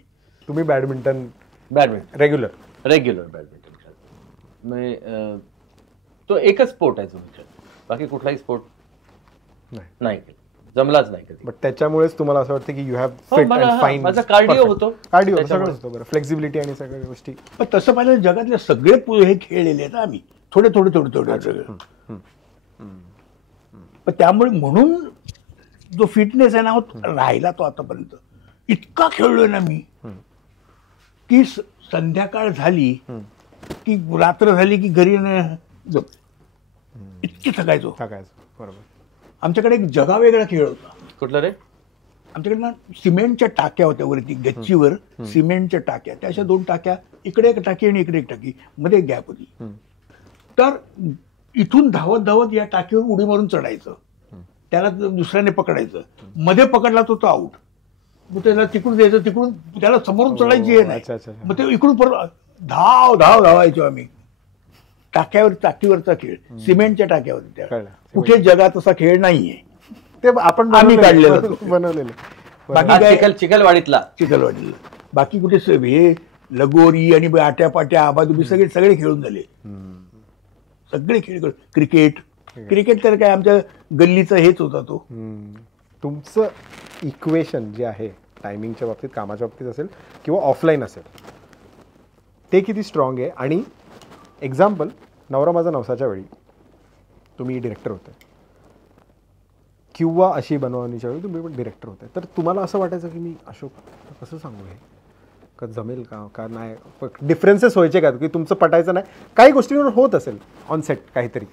तुम्ही बॅडमिंटन रेग्युलर बॅडमिंटन खेळतो. तो एकच स्पोर्ट आहे जो मी खेळतो. बाकी कुठलाही स्पोर्ट नाही केला. जमलाच नाही कधी. बट त्याच्यामुळेच तुम्हाला असं वाटतं की यू हॅव हो, फिट मला अँड हा, फाईन, माझा कार्डिओ होतो कार्डिओ त्याच्यामुळे. सगळंच होतं बरं, फ्लेक्झिबिलिटी आणि सगळ्या गोष्टी. पण तसं पाहिलं जगातले सगळे हे खेळलेले आहेत आम्ही थोडे थोडे थोडे थोडे सगळं. पण त्यामुळे म्हणून जो फिटनेस आहे ना राहिला तो आतापर्यंत. इतका खेळलोय ना मी की संध्याकाळ झाली की रात्र झाली की घरी झोप. इतकी थकायचो. बरोबर. आमच्याकडे एक जगावेगळा खेळ होता. कुठलं रे? आमच्याकडे ना सिमेंटच्या टाक्या होत्या वरती गच्चीवर, सिमेंटच्या टाक्या. त्या अशा 2 टाक्या, इकडे एक टाकी आणि इकडे एक टाकी, मध्ये गॅप होती. तर इथून धावत धावत या टाकीवर उडी मारून चढायचं, त्याला दुसऱ्याने पकडायचं, मध्ये पकडला तो आउट. मग त्याला तिकडून द्यायचं, तिकडून त्याला समोरून चढायची आहे नाही. मग ते इकडून परत धावायचो आम्ही. टाकीवरचा खेळ, सिमेंटच्या टाक्यावर. त्या कुठे जगात असा खेळ नाहीये. ते आपण आम्ही काढलेलं बनवलेलं. बाकी काय चिखलवाडीतला चिखलवाडीला. बाकी कुठे हे लगोरी आणि आट्यापाट्या आबादुबी सगळे खेळून झाले. सगळे खेळ. क्रिकेट तर काय आमच्या गल्लीचा हेच होता तो. तुमचं इक्वेशन जे आहे टायमिंगच्या बाबतीत, कामाच्या बाबतीत असेल किंवा ऑफलाईन असेल, ते किती स्ट्रॉंग आहे. आणि एक्झाम्पल, नवरा माझा नवसाच्या वेळी तुम्ही डिरेक्टर होते किंवा अशी बनवणीच्या वेळी तुम्ही पण डिरेक्टर होते, तर तुम्हाला असं वाटायचं की मी अशोक कसं सांगू हे, का जमेल का नाही, डिफरन्सेस व्हायचे का की तुमचं पटायचं नाही, काही गोष्टींवर होत असेल ऑन सेट काहीतरी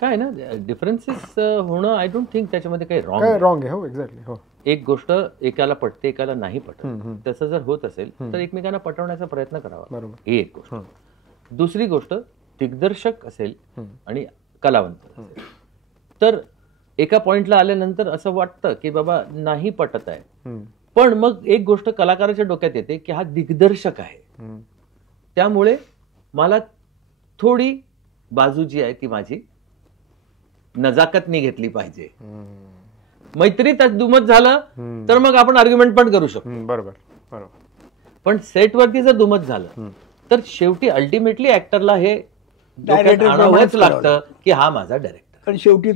काय ना डिफरन्सेस होणं, आय डोंट थिंक त्याच्यामध्ये काही काय रॉंग आहे. हो एक्झॅक्टली. हो, एक गोष्ट एकाला पटते एकाला नाही पटत, तसं जर होत असेल तर एकमेकांना पटवण्याचा प्रयत्न करावा. बरोबर. ही एक गोष्ट. दुसरी गोष्ट, दिग्दर्शक असेल आणि कलावंत असेल तर एका पॉइंटला आल्यानंतर असं वाटतं की बाबा नाही पटत आहे, पण मग एक गोष्ट कलाकाराच्या डोक्यात येते की हा दिग्दर्शक आहे, त्यामुळे मला थोडी बाजू जी आहे ती माझी नजाकतनी घेतली पाहिजे. मैत्रीत दुमत झालं तर मग आपण आर्ग्युमेंट पण करू शकतो. बरोबर बरोबर. पण सेटवरती जर दुमत झालं तर शेवटी अल्टिमेटली ऍक्टरला हे Director आणावंच प्रमाणेच लागतं की हा माझा डायरेक्टर. कारण शेवटी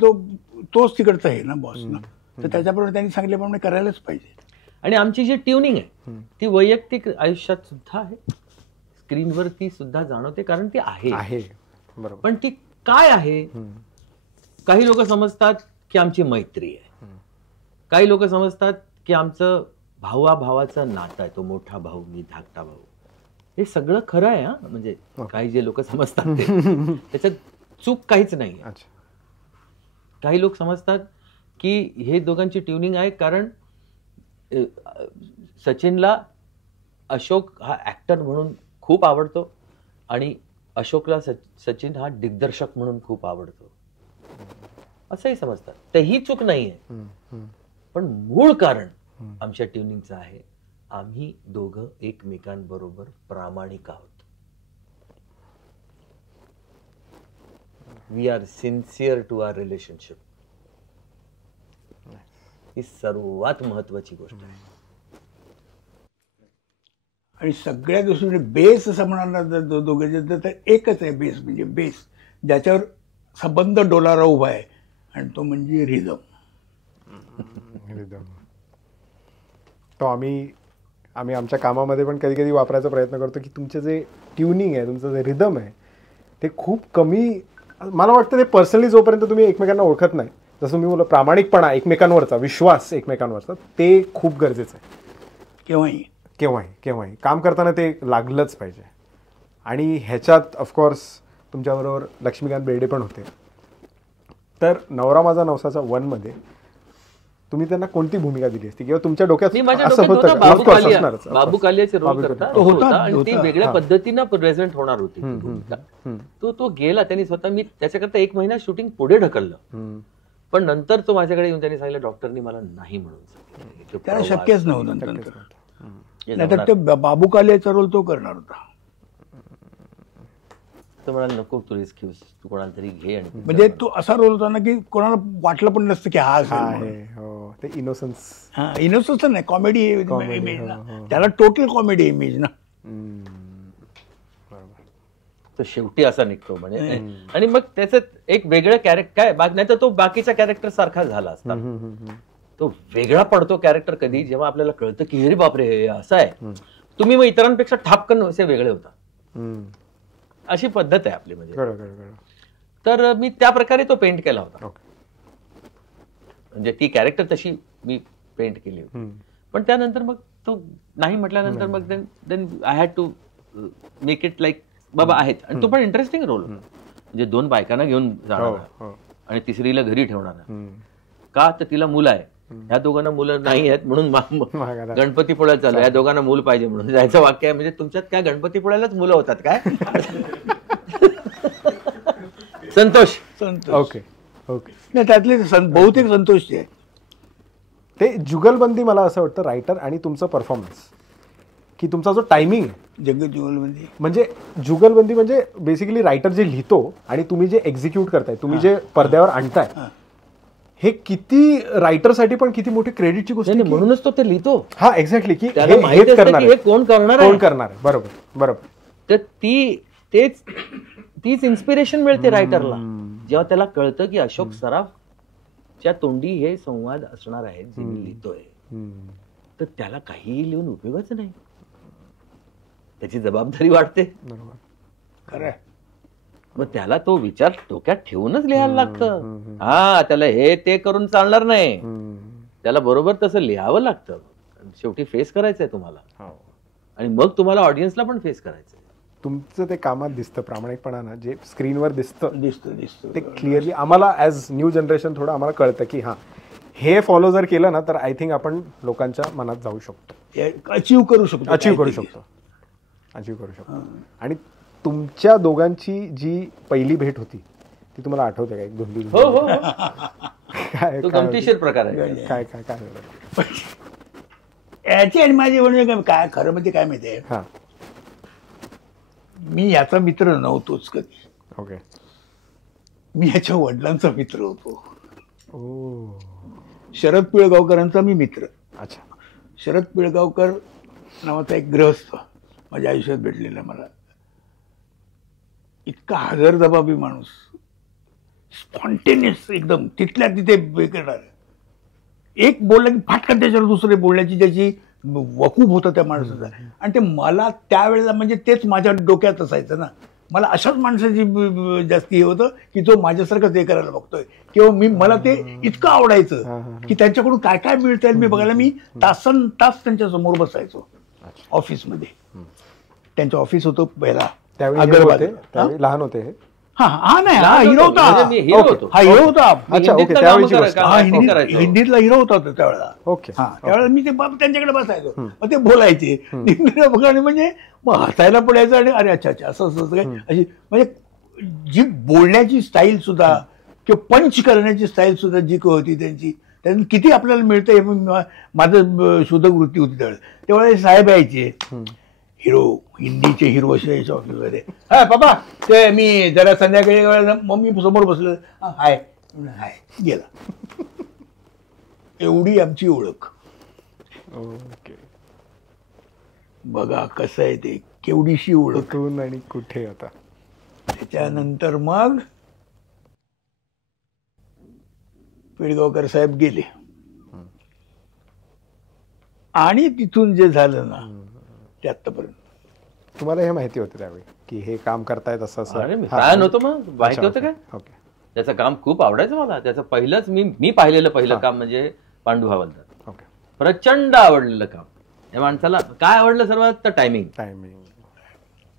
तोच तिकडचा आहे ना बॉस ना. तर त्याच्याबरोबर त्यांनी सांगितल्याप्रमाणे करायलाच पाहिजे. आणि आमची जी ट्युनिंग आहे ती वैयक्तिक आयुष्यात सुद्धा आहे, स्क्रीनवरती सुद्धा जाणवते, कारण ती आहे. बरोबर. पण ती काय आहे, काही लोक समजतात की आमची मैत्री आहे, काही लोक समजतात की आमचं भावाचं नातं आहे, तो मोठा भाऊ मी धाकटा भाऊ. हे सगळं खरं आहे हा, म्हणजे काही जे लोक समजतात त्याच्यात चूक काहीच नाही. काही लोक समजतात की हे दोघांची ट्युनिंग आहे, कारण सचिनला अशोक हा ऍक्टर म्हणून खूप आवडतो आणि अशोकला सचिन हा दिग्दर्शक म्हणून खूप आवडतो, असंही समजतात. तेही चूक नाहीये, पण मूळ कारण आमच्या ट्युनिंगचं आहे, आम्ही दोघं एकमेकांबरोबर प्रामाणिक आहोत. We are sincere to our relationship. ही सर्वात महत्वाची गोष्ट आहे. आणि सगळ्या गोष्टी बेस असं म्हणाला दोघे तर एकच आहे बेस, म्हणजे बेस ज्याच्यावर संबंध डोलारा उभा आहे, आणि तो म्हणजे रिदम. तो आम्ही आमच्या कामामध्ये पण कधी कधी वापरायचा प्रयत्न करतो की तुमचे जे ट्युनिंग आहे, तुमचं जे रिदम आहे ते खूप कमी. मला वाटतं ते पर्सनली जोपर्यंत तुम्ही एकमेकांना ओळखत नाही, जसं मी बोललो प्रामाणिकपणा एकमेकांवरचा, विश्वास एकमेकांवरचा, ते खूप गरजेचं आहे. केव्हाही काम करताना ते लागलंच पाहिजे. आणि ह्याच्यात ऑफकोर्स तुमच्याबरोबर लक्ष्मीकांत बेर्डे पण होते. तर नवरा माझा नवसाचा 1 मध्ये तुम्ही त्यांना कोणती भूमिका दिली असती, किंवा तुमच्या डोक्यात असं होतं बाबू कालियाचे रोल करता होता आणि ती वेगळ्या पद्धतीनं प्रेझेंट होणार होती ती भूमिका. तो गेला, त्यांनी स्वतः, मी त्याच्याकरता 1 महिना शूटिंग पुढे ढकललं, पण नंतर तो माझ्याकडे येऊन त्यांनी सांगितलं डॉक्टरनी मला नाही म्हणून सांगितलं. त्याला शक्यच नव्हतं. नाहीतर ते बाबू कालियाचा रोल तो करणार होता. तो म्हणाला नको तू रिस्क घेऊस, तू कोणाला तरी घे. आणि म्हणजे तो असा रोल होता ना की कोणाला वाटलं पण नसतं की हा आहे. हो, ते इनोसन्स नाही, कॉमेडी इमेज ना, त्याला टोटल कॉमेडी इमेज ना. तो शेवटी असा निघतो म्हणजे. आणि मग त्याचं एक वेगळं कॅरेक्टर काय, नाही तर तो बाकीच्या कॅरेक्टर सारखा झाला असता. तो वेगळा पडतो कॅरेक्टर कधी जेव्हा आपल्याला कळतं की अरे बापरे हे असं आहे. तुम्ही मग इतरांपेक्षा ठापकन असे वेगळे होता. अशी पद्धत आहे आपली म्हणजे. तर मी त्या प्रकारे तो पेंट केला होता. म्हणजे ती कॅरेक्टर तशी मी पेंट केली होती. पण त्यानंतर मग तो नाही म्हटल्यानंतर मग then I had to make it like बाबा आहेत. आणि तो पण इंटरेस्टिंग रोल होता. म्हणजे 2 बायकांना घेऊन जाणार आणि तिसरीला घरी ठेवणार. का तर तिला मुलं आहे. ह्या दोघांना मुलं नाही आहेत म्हणून गणपतीपुळ्यात चालू. या दोघांना मूल पाहिजे म्हणून जायचं वाक्य आहे. म्हणजे तुमच्यात काय गणपतीपुळ्यालाच मुलं होतात काय? संतोष. Okay okay. नाही त्यातले बहुतेक संतोषचे आहे. ते जुगलबंदी मला असं वाटतं रायटर आणि तुमचं परफॉर्मन्स की तुमचा जो टायमिंग जगत जुगलबंदी म्हणजे जुगलबंदी म्हणजे बेसिकली रायटर जे लिहितो आणि तुम्ही जे एक्झिक्यूट करताय, तुम्ही जे पडद्यावर आणताय, हे किती रायटरसाठी पण किती मोठी क्रेडिटची गोष्ट आहे. म्हणूनच तो ते लिहितो. हा एक्झॅक्टली की त्याला माहिती असतं की हे कोण करणार आहे. बरोबर बरोबर. तर तीच इन्स्पिरेशन मिळते रायटरला जेव्हा त्याला कळतं की अशोक सराफच्या तोंडी हे संवाद असणार आहेत जे मी लिहितोय. तर त्याला काहीही लिहून उपयोगच नाही. त्याची जबाबदारी वाढते. खरं. मग त्याला तो विचार डोक्यात ठेवूनच लिहायला लागतं. हा त्याला हे ते करून चालणार नाही. त्याला बरोबर तसं लिहावं लागतं. शेवटी फेस करायचंय तुम्हाला आणि मग तुम्हाला ऑडियन्सला पण फेस करायचंय. तुमचं ते कामात दिसतं प्रामाणिकपणानं जे स्क्रीनवर दिसतं दिसतं ते क्लिअरली आम्हाला ॲज न्यू जनरेशन थोडं आम्हाला कळतं की हां हे फॉलो जर केलं ना तर आय थिंक आपण लोकांच्या मनात जाऊ शकतो. अचीव करू शकतो. आणि तुमच्या दोघांची जी पहिली भेट होती ती तुम्हाला आठवते का? 1-2 दिवस. हो. काय गमतीशीर प्रकार आहे. काय याची आणि माझी म्हणजे काय खरं म्हणजे काय माहितीये, हां मी याचा मित्र नव्हतोच कधी. ओके. मी याच्या वडिलांचा मित्र होतो. ओ. शरद पिळगावकरांचा मी मित्र. अच्छा. शरद पिळगावकर नावाचा एक गृहस्थ माझ्या आयुष्यात भेटलेला मला. इतका हजरजबाबी माणूस, स्पॉन्टेनियस एकदम तिथल्या तिथे करणार. एक बोलला की फाटकन त्याच्यावर दुसरे बोलण्याची त्याची वकूफ होतं त्या माणसाचा. आणि ते मला त्यावेळेला म्हणजे तेच माझ्या डोक्यात असायचं ना. मला अशाच माणसाची जास्ती हे होतं की जो माझ्यासारखं ते करायला बघतोय किंवा मला ते इतकं आवडायचं की त्यांच्याकडून काय काय मिळतंय मी बघायला मी तासन तास त्यांच्या समोर बसायचो ऑफिसमध्ये. त्यांचं ऑफिस होतं पहिला त्यावेळी लहान होते. हिरो होता. हिंदीतला हिरो होता त्यावेळेला. ओके. त्यावेळेला मी ते त्यांच्याकडे बसायचो. मग ते बोलायचे म्हणजे मग हसायला पडायचं आणि अरे अच्छा असं काय अशी म्हणजे जी बोलण्याची स्टाईल सुद्धा किंवा पंच करण्याची स्टाईल सुद्धा जी होती त्यांची त्यातून किती आपल्याला मिळतं हे माझं शोधक वृत्ती होती त्यावेळेला. त्यावेळेला साहेब यायचे हिरो, हिंदीचे हिरो असे यायचे ऑफिसमध्ये. हा बाबा ते मी जरा संध्याकाळी मम्मी समोर बसलो. हाय गेला. एवढी आमची ओळख. ओके. बघा कसं आहे ते, केवढीशी ओळख आणि कुठे आता. त्याच्यानंतर मग पिळगावकर साहेब गेले आणि तिथून जे झालं ना ते आतापर्यंत. तुम्हाला हे माहिती होतं त्यावेळी की हे काम करतायत असं असं? काय नव्हतं मग माहिती होतं काय. ओके. त्याचं काम खूप आवडायचं मला. त्याचं पहिलंच मी पाहिलेलं पहिलं काम म्हणजे पांडू हवालदार. ओके. प्रचंड आवडलेलं काम. या माणसाला काय आवडलं सर्वात तर टायमिंग.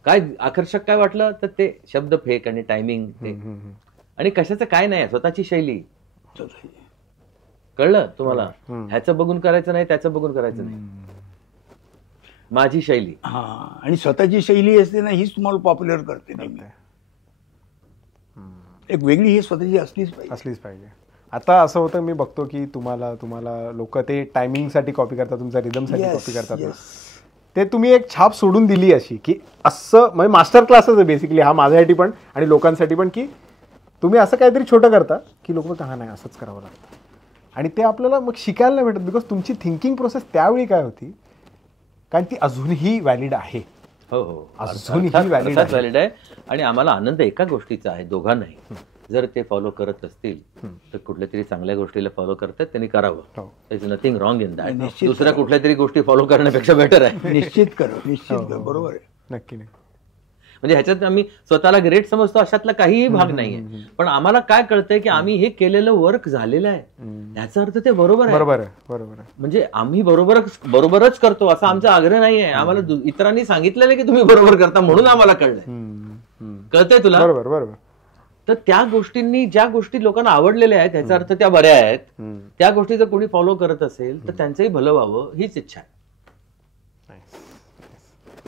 काय आकर्षक काय वाटलं तर ते शब्द फेक आणि टायमिंग ते आणि कशाचं काय नाही स्वतःची शैली. कळलं तुम्हाला. ह्याचं बघून करायचं नाही त्याचं बघून करायचं नाही. माझी शैली. आणि स्वतःची शैली असते ना हीच तुम्हाला पॉप्युलर करते नेहमी. एक वेगळी ही स्वतःची असलीच पाहिजे. आता असं होतं मी बघतो की तुम्हाला लोक ते टायमिंगसाठी कॉपी करतात, तुमच्या रिदमसाठी कॉपी करतात. ते तुम्ही एक छाप सोडून दिली अशी की असं म्हणजे मास्टर क्लासच आहे बेसिकली हा माझ्यासाठी पण आणि लोकांसाठी पण की तुम्ही असं काहीतरी छोटं करता की लोक म्हणतात हा नाही असंच करावं लागतं. आणि ते आपल्याला मग शिकायला नाही भेटत बिकॉज तुमची थिंकिंग प्रोसेस त्यावेळी काय होती कारण ती अजूनही व्हॅलिड आहे. हो अजूनही व्हॅलिड आहे. आणि आम्हाला आनंद एका गोष्टीचा आहे दोघांनाही. जर ते फॉलो करत असतील तर कुठल्या तरी चांगल्या गोष्टीला फॉलो करतात त्यांनी करावं. Is nothing wrong in that. दुसऱ्या कुठल्या तरी गोष्टी फॉलो करण्यापेक्षा बेटर आहे. निश्चित कर बरोबर आहे. नक्की नाही. म्हणजे ह्याच्यात आम्ही स्वतःला ग्रेट समजतो अशातला काहीही भाग नाहीये. पण आम्हाला काय कळतंय की आम्ही हे केलेलं वर्क झालेलं आहे, याचा अर्थ ते बरोबर आहे. बरोबर आहे. म्हणजे आम्ही बरोबरच करतो असा आमचा आग्रह नाहीये. आम्हाला इतरांनी सांगितलेलं की तुम्ही बरोबर करता म्हणून आम्हाला कळलंय. कळतंय तुला? बरोबर. तर त्या गोष्टींनी ज्या गोष्टी लोकांना आवडलेल्या आहेत त्याचा अर्थ त्या बऱ्या आहेत. त्या गोष्टी जर कोणी फॉलो करत असेल तर त्यांचंही भलं व्हावं हीच इच्छा आहे.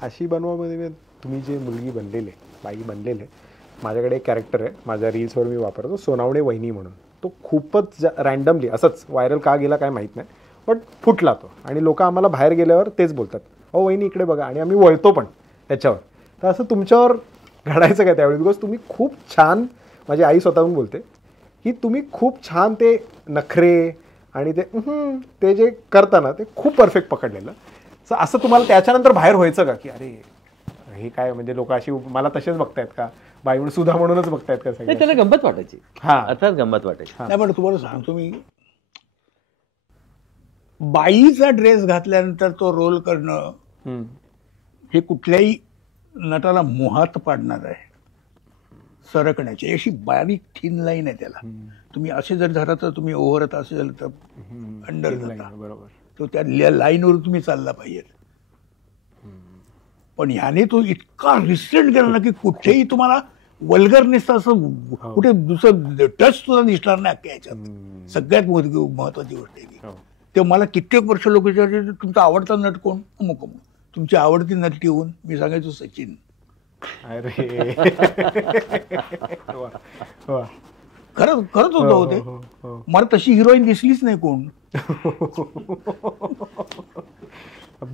अशी बनवामध्ये तुम्ही जे मुलगी बनलेले, बाई बनलेले, माझ्याकडे एक कॅरेक्टर आहे माझ्या रील्सवर मी वापरतो, सोनावणे वहिनी म्हणून. तो खूपच रॅन्डमली असंच व्हायरल का गेला काय माहीत नाही, बट फुटला तो. आणि लोक आम्हाला बाहेर गेल्यावर तेच बोलतात, अहो वहिनी इकडे बघा, आणि आम्ही वळतो पण त्याच्यावर. तर असं तुमच्यावर घडायचं काय त्यावेळी? बिकॉज तुम्ही खूप छान, माझी आई स्वतःहून बोलते की तुम्ही खूप छान ते नखरे आणि ते जे करता ना ते खूप परफेक्ट पकडलेलं. सो असं तुम्हाला त्याच्यानंतर बाहेर व्हायचं का की अरे हे काय, म्हणजे लोक अशी मला तसेच बघतायत का, बाई म्हणून सुद्धा म्हणूनच बघतायत का सगळे? त्याला गंमत वाटायची. अर्थात गंमत वाटायची. नाही पण तुम्हाला सांगतो मी, बाईचा ड्रेस घातल्यानंतर तो रोल करणं हे कुठल्याही नटाला मोहात पाडणार आहे. सरकण्याची अशी बारीक थिन लाईन आहे त्याला. तुम्ही असे जर धरा तर तुम्ही ओव्हर, असे झालं तर अंडर जाता. बरोबर. तो त्या लाईनवर तुम्ही चालला पाहिजे. पण ह्याने तो इतका रिस्ट्रेंट केला ना की कुठेही तुम्हाला वल्गरनेस असं कुठे दुसरं टच सुद्धा दिसणार नाही अख्ख्या ह्याच्यात. सगळ्यात महत्वाची गोष्ट आहे ती. ते मला कित्येक वर्ष लोक विचारायचे तुमचा आवडता नट कोण? अमुक अमुक. तुमची आवडती नटी होऊन मी सांगायचो सचिन. अरे खरंच होतं ते. मला तशी हिरोईन दिसलीच नाही कोण.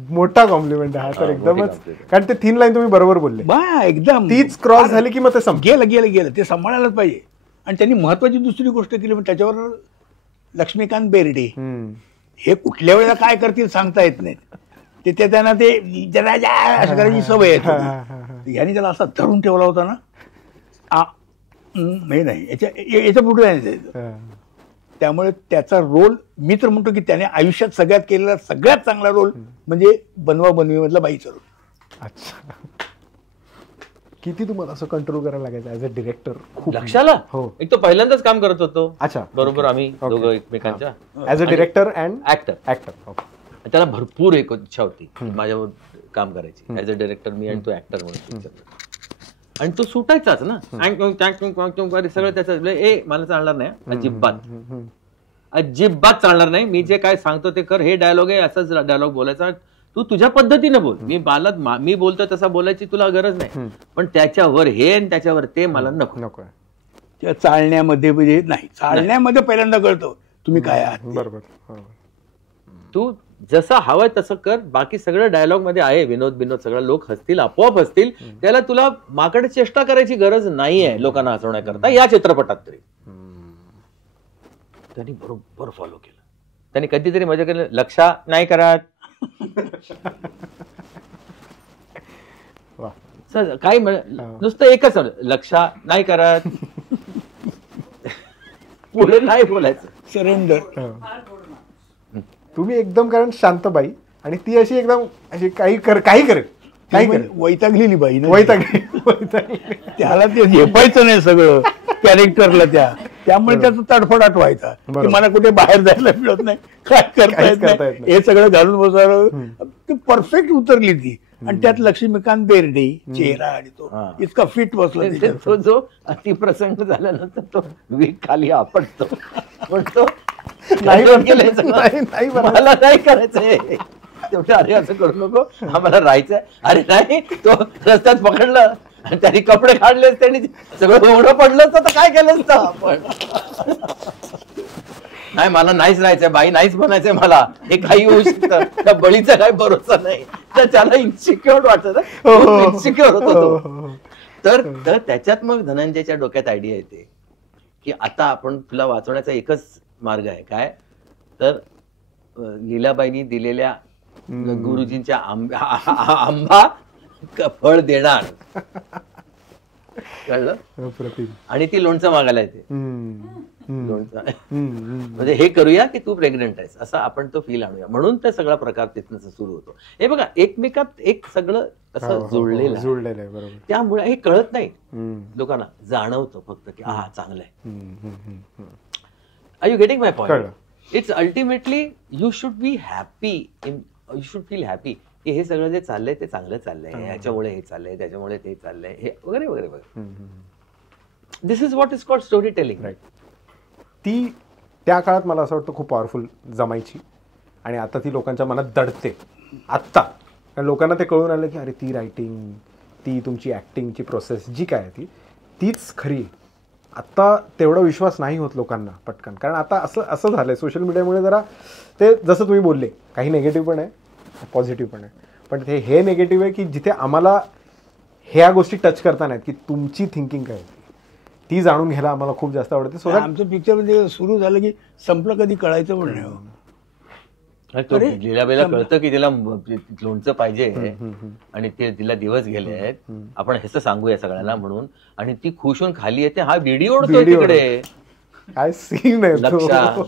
मोठा कॉम्प्लिमेंट आहे हा तर एकदमच. कारण ते थिन लाईन तुम्ही बरोबर बोलले, एकदम तीच क्रॉस झाली की मग ते गेलं ते सांभाळायलाच पाहिजे. आणि त्यांनी महत्वाची दुसरी गोष्ट केली, पण त्याच्यावर लक्ष्मीकांत बेर्डे हे कुठल्या वेळेला काय करतील सांगता येत नाही. ते त्यांना ते असं करायची सवय आहे. यांनी त्याला असा धरून ठेवला होता ना, नाही याच्या पुढे नाही. त्यामुळे त्याचा रोल मी तर म्हणतो की त्याने आयुष्यात सगळ्यात केलेला सगळ्यात चांगला रोल म्हणजे बनवा बनवी मधला बाईचा रोल. अच्छा. किती तुम्हाला असं कंट्रोल करायला लागायचं ऍज अ डिरेक्टर? खूप. लक्षाला हो. एक तो पहिल्यांदाच काम करत होतो. अच्छा. बरोबर आम्ही दोघं एकमेकांच्या as a director and actor. त्याला भरपूर एक इच्छा होती माझ्यावर काम करायची ऍज अ डिरेक्टर मी आणि तो ऍक्टर म्हणून. आणि तो सुटायचाच ना सगळं त्याचं. मला चालणार नाही, अजिबात चालणार नाही. मी जे काय सांगतो ते कर, हे डायलॉग आहे असाच डायलॉग बोलायचा. तू तुझ्या पद्धतीनं बोल. मी बोलतो तसा बोलायची तुला गरज नाही, पण त्याच्यावर हे आणि त्याच्यावर ते मला नको. त्या चालण्यामध्ये म्हणजे नाही, चालण्यामध्ये पहिल्यांदा कळतो तुम्ही काय आहात. बरोबर. तू जसं हवंय तसं कर. बाकी सगळं डायलॉग मध्ये आहे, विनोद सगळं लोक हसतील, आपोआप हसतील. त्याला तुला माकडे चेष्टा करायची गरज नाहीये लोकांना हसवण्याकरता या चित्रपटात तरी. त्यांनी बरोबर फॉलो केलं. त्यांनी कधीतरी मजा केलं, लक्षा नाही करत काही नुसतं एकच लक्षा नाही करत, पुढे नाही बोलायचं, सरेंडर. तुम्ही एकदम कारण शांत बाई आणि ती अशी एकदम अशी काही करेल वैतागलेली बाई ना, वैतागली. त्याला ते झेपायचं नाही सगळं कॅरेक्टरला त्यामुळे त्याचा तडफडाट व्हायचा की मला कुठे बाहेर जायला मिळत नाही, काय करता येत नाही, हे सगळं घालून बसावं. ती परफेक्ट उतरली ती. आणि त्यात लक्ष्मीकांत बेर्डे चेहरा आणि तो इतका फिट बसला. तो जो अतिप्रसंग झाल्यानंतर तो वीक खाली आपटतो, म्हणतो नाही मला नाही करायचंय तेवढं. अरे असं करू नको, आम्हाला राहायचंय. अरे नाही, तो रस्त्यात पकडलं आणि त्यांनी कपडे काढले, त्यांनी सगळं उघडं पडलं तर काय केलं असतं आपण. नाही मला नाहीच राहायचंय, बाई नाहीच बनायचंय मला, हे काही होऊ शकतं, त्या बळीचा काही भरोसा नाही. तर त्याला इन्सिक्युअर वाटत, इन्सिक्युअर होतो तो. तर त्याच्यात मग धनंजयच्या डोक्यात आयडिया येते की आता आपण तुला वाचवण्याचा एकच मार्ग आहे. काय तर लीलाबाईंनी दिलेल्या गुरुजींच्या आंबा फळ देणार कळलं. अप्रतिम. आणि ती लोणचं मागायला येते. लोणचं म्हणजे हे करूया की तू प्रेग्नंट आहेस असा आपण तो फील आणूया, म्हणून ते सगळा प्रकार तिथनं सुरू होतो. हे बघा एकमेकात एक सगळं असं जुळलेलं आहे. बरोबर. त्यामुळे हे कळत नाही लोकांना, जाणवतं फक्त की हा चांगलं आहे. Are you getting my point? It's ultimately you should be happy you should feel happy की हे सगळं जे चाललंय ते चांगलं चाललंय, ह्याच्यामुळे हे चाललंय, त्याच्यामुळे ते चाललंय, हे वगैरे वगैरे वगैरे. This is what is called storytelling. Right. ती त्या काळात मला असं वाटतं खूप पॉवरफुल जमायची आणि आता ती लोकांच्या मनात दडते आत्ता. कारण लोकांना ते कळून आलं की अरे ती रायटिंग, ती तुमची ॲक्टिंगची प्रोसेस जी काय आहे तीच खरी. आत्ता तेवढा विश्वास नाही होत लोकांना पटकन, कारण आता असं झालं आहे सोशल मीडियामुळे. जरा ते जसं तुम्ही बोलले काही निगेटिव्ह पण आहे पॉझिटिव्ह पण आहे, पण हे निगेटिव्ह आहे की जिथे आम्हाला ह्या गोष्टी टच करता नाहीत की तुमची थिंकिंग काय होती ती जाणून घ्यायला आम्हाला खूप जास्त आवडते. सो आमचं पिक्चर म्हणजे सुरू झालं की संपलं कधी कळायचं पण नाही. लीलाबाईला कळतं की तिला लोणचं पाहिजे आणि ते तिला दिवस गेले आहेत, आपण ह्याचं सांगूया सगळ्यांना म्हणून, आणि ती खुश होऊन खाली येते. हा व्हिडिओ ओढतोय तिकडे, काय सीन आहे लक्षात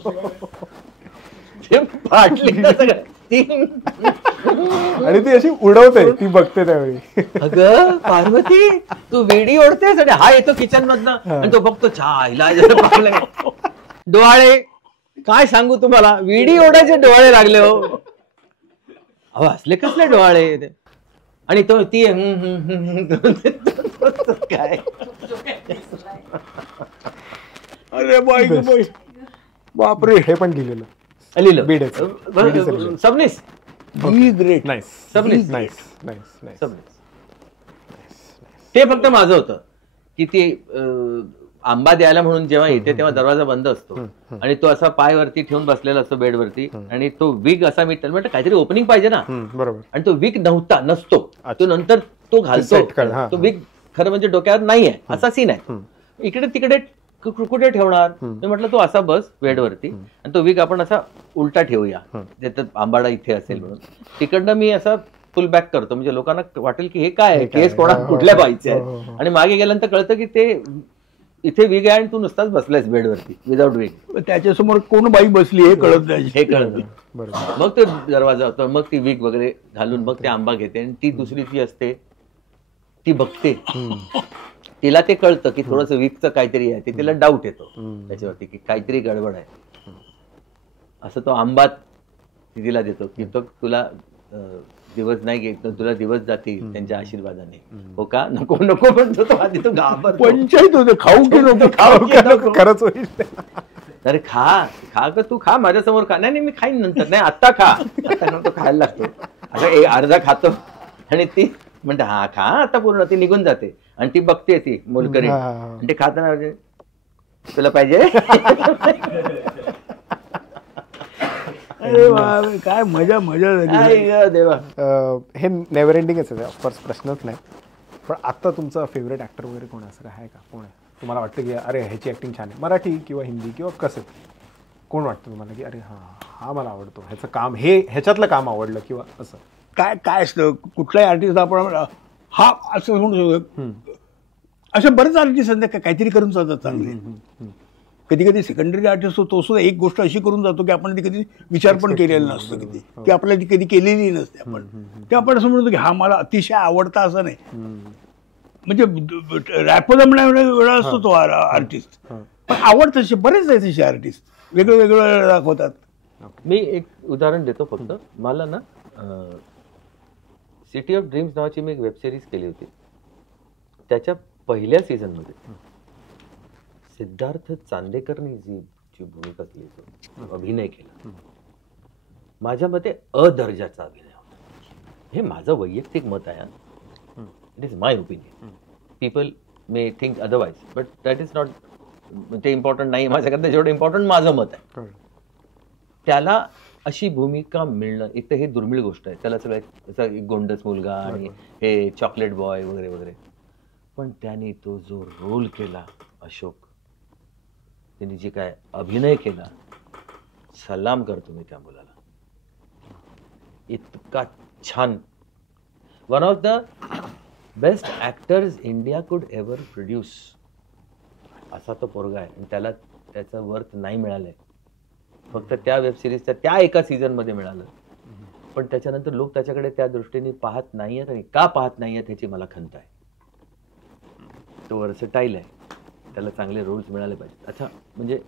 फाटली सगळं. आणि ती अशी उडवते, ती बघते त्यावेळी. अगं पार्वती तू वेडी ओढतेस आणि हा येतो किचन मधनं आणि तो बघतो चहा इलाज डोळे. काय सांगू तुम्हाला, वेडी ओढायचे डोळे लागले हो. अहो असले कसले डोळे. आणि तो ती काय अरे बापरे. हे पण लिहिलेलं लिहिलं Sabnis. Great. Nice. Sabnis. Nice nice nice. ते फक्त माझं होतं की ते आंबा द्यायला म्हणून जेव्हा येते तेव्हा दरवाजा बंद असतो आणि तो असा पाय वरती ठेवून बसलेला असतो बेडवरती आणि तो विग असा मी म्हटलं काहीतरी ओपनिंग पाहिजे ना. बरोबर. आणि तो विग नसतो, तो नंतर तो घालतो. तो विग खरं म्हणजे डोक्यावर नाहीये असा सीन आहे. इकडे तिकडे कुठे ठेवणार. मी म्हटलं तो असा बस बेडवरती आणि तो विग आपण असा उलटा ठेवूया, त्यात आंबाडा इथे असेल म्हणून. तिकडनं मी असा फुल बॅक करतो म्हणजे लोकांना वाटेल की हे काय आहे, केस कुठल्या बाईचे आहे. आणि मागे गेल्यानंतर कळतं की ते इथे विग आहे आणि तू नुसताच बसलायस बेडवरती विदाउट विग. त्याच्यासमोर कोण बाई बसली हे कळत नाही. हे कळत. मग तो दरवाजा होतो, मग ती विग वगैरे घालून मग ते आंबा घेते आणि ती दुसरी जी असते ती बघते. तिला ते कळतं की थोडंसं विगचं काहीतरी आहे, ते तिला डाऊट येतो त्याच्यावरती की काहीतरी गडबड आहे. असं तो आंबा तिला देतो की तो तुला दिवस नाही घेत, तुला दिवस जातील त्यांच्या आशीर्वादाने. हो का नको नको म्हणतो तो आधी. तो घाबरतो. पंचायत होते खाऊ की नको खाऊ की नको. खरंच होईल. अरे खा का तू खा माझ्यासमोर खा. नाही मी खाईन नंतर. नाही आता खा. आता तो खायला लागतो. आता अर्धा खातो आणि ती म्हणते हा खा आता पूर्ण. ती निघून जाते आणि ती बघते ती मोलकरी आणि ते खाताना तुला पाहिजे. अरे काय मजा देवा. हे नेव्हर एंडिंगच आहे ऑफकोर्स, प्रश्नच नाही. पण आता तुमचा फेवरेट ऍक्टर वगैरे कोण असं आहे का? कोण आहे तुम्हाला वाटतं की अरे ह्याची ऍक्टिंग छान आहे, मराठी किंवा हिंदी किंवा कसं? कोण वाटतं तुम्हाला की अरे हा मला आवडतो, ह्याचं काम ह्याच्यातलं काम आवडलं किंवा असं? काय असतं कुठलाही आर्टिस्ट आपण हा असं म्हणू शकतो. असे बरेच आर्टिस्ट सध्या काहीतरी करून जातात चांगले. कधी कधी सेकंडरी आर्टिस्ट तो सुद्धा एक गोष्ट अशी करून जातो की आपण ती कधी विचार पण केलेला नसतो, किती की आपल्याला ती कधी केलेली नसते. आपण ते आपण असं म्हणतो की हा मला अतिशय आवडता असं नाही. म्हणजे रॅप जमण्या वेळा असतो तो आर्टिस्ट, पण आवडत असे बरेच आहेत तसे आर्टिस्ट, वेगळं वेगळं दाखवतात. मी एक उदाहरण देतो फक्त. मला ना सिटी ऑफ ड्रीम्स नावाची मी एक वेबसिरीज केली होती. त्याच्या पहिल्या सीझनमध्ये सिद्धार्थ चांदेकरनी जी भूमिका केली, अभिनय केला, माझ्या मते अदर्जाचा अभिनय होता. हे माझं वैयक्तिक मत आहे. It is my opinion. People may think otherwise, but that is not, ते इम्पॉर्टंट नाही माझ्याकडनं जेवढं इम्पॉर्टंट माझं मत आहे. त्याला अशी भूमिका मिळणं एक तर हे दुर्मिळ गोष्ट आहे. त्याला सगळं एक गोंडस मुलगा आणि हे चॉकलेट बॉय वगैरे वगैरे, पण त्याने तो जो रोल केला अशोक, त्यांनी जे काय अभिनय केला, सलाम करतो मी त्या मुलाला. इतका छान. One of the best actors India कुड एव्हर प्रोड्यूस असा तो पोरगा आहे आणि त्याला त्याचं वर्थ नाही मिळालंय. फक्त त्या वेब सिरीजच्या त्या एका सीझनमध्ये मिळालं, पण त्याच्यानंतर लोक त्याच्याकडे त्या दृष्टीने पाहत नाही आहेत. आणि का पाहत नाही आहेत ह्याची मला खंत आहे. तो वर्सटाईल आहे, त्याला चांगले रोल्स मिळाले पाहिजेत. अच्छा, म्हणजे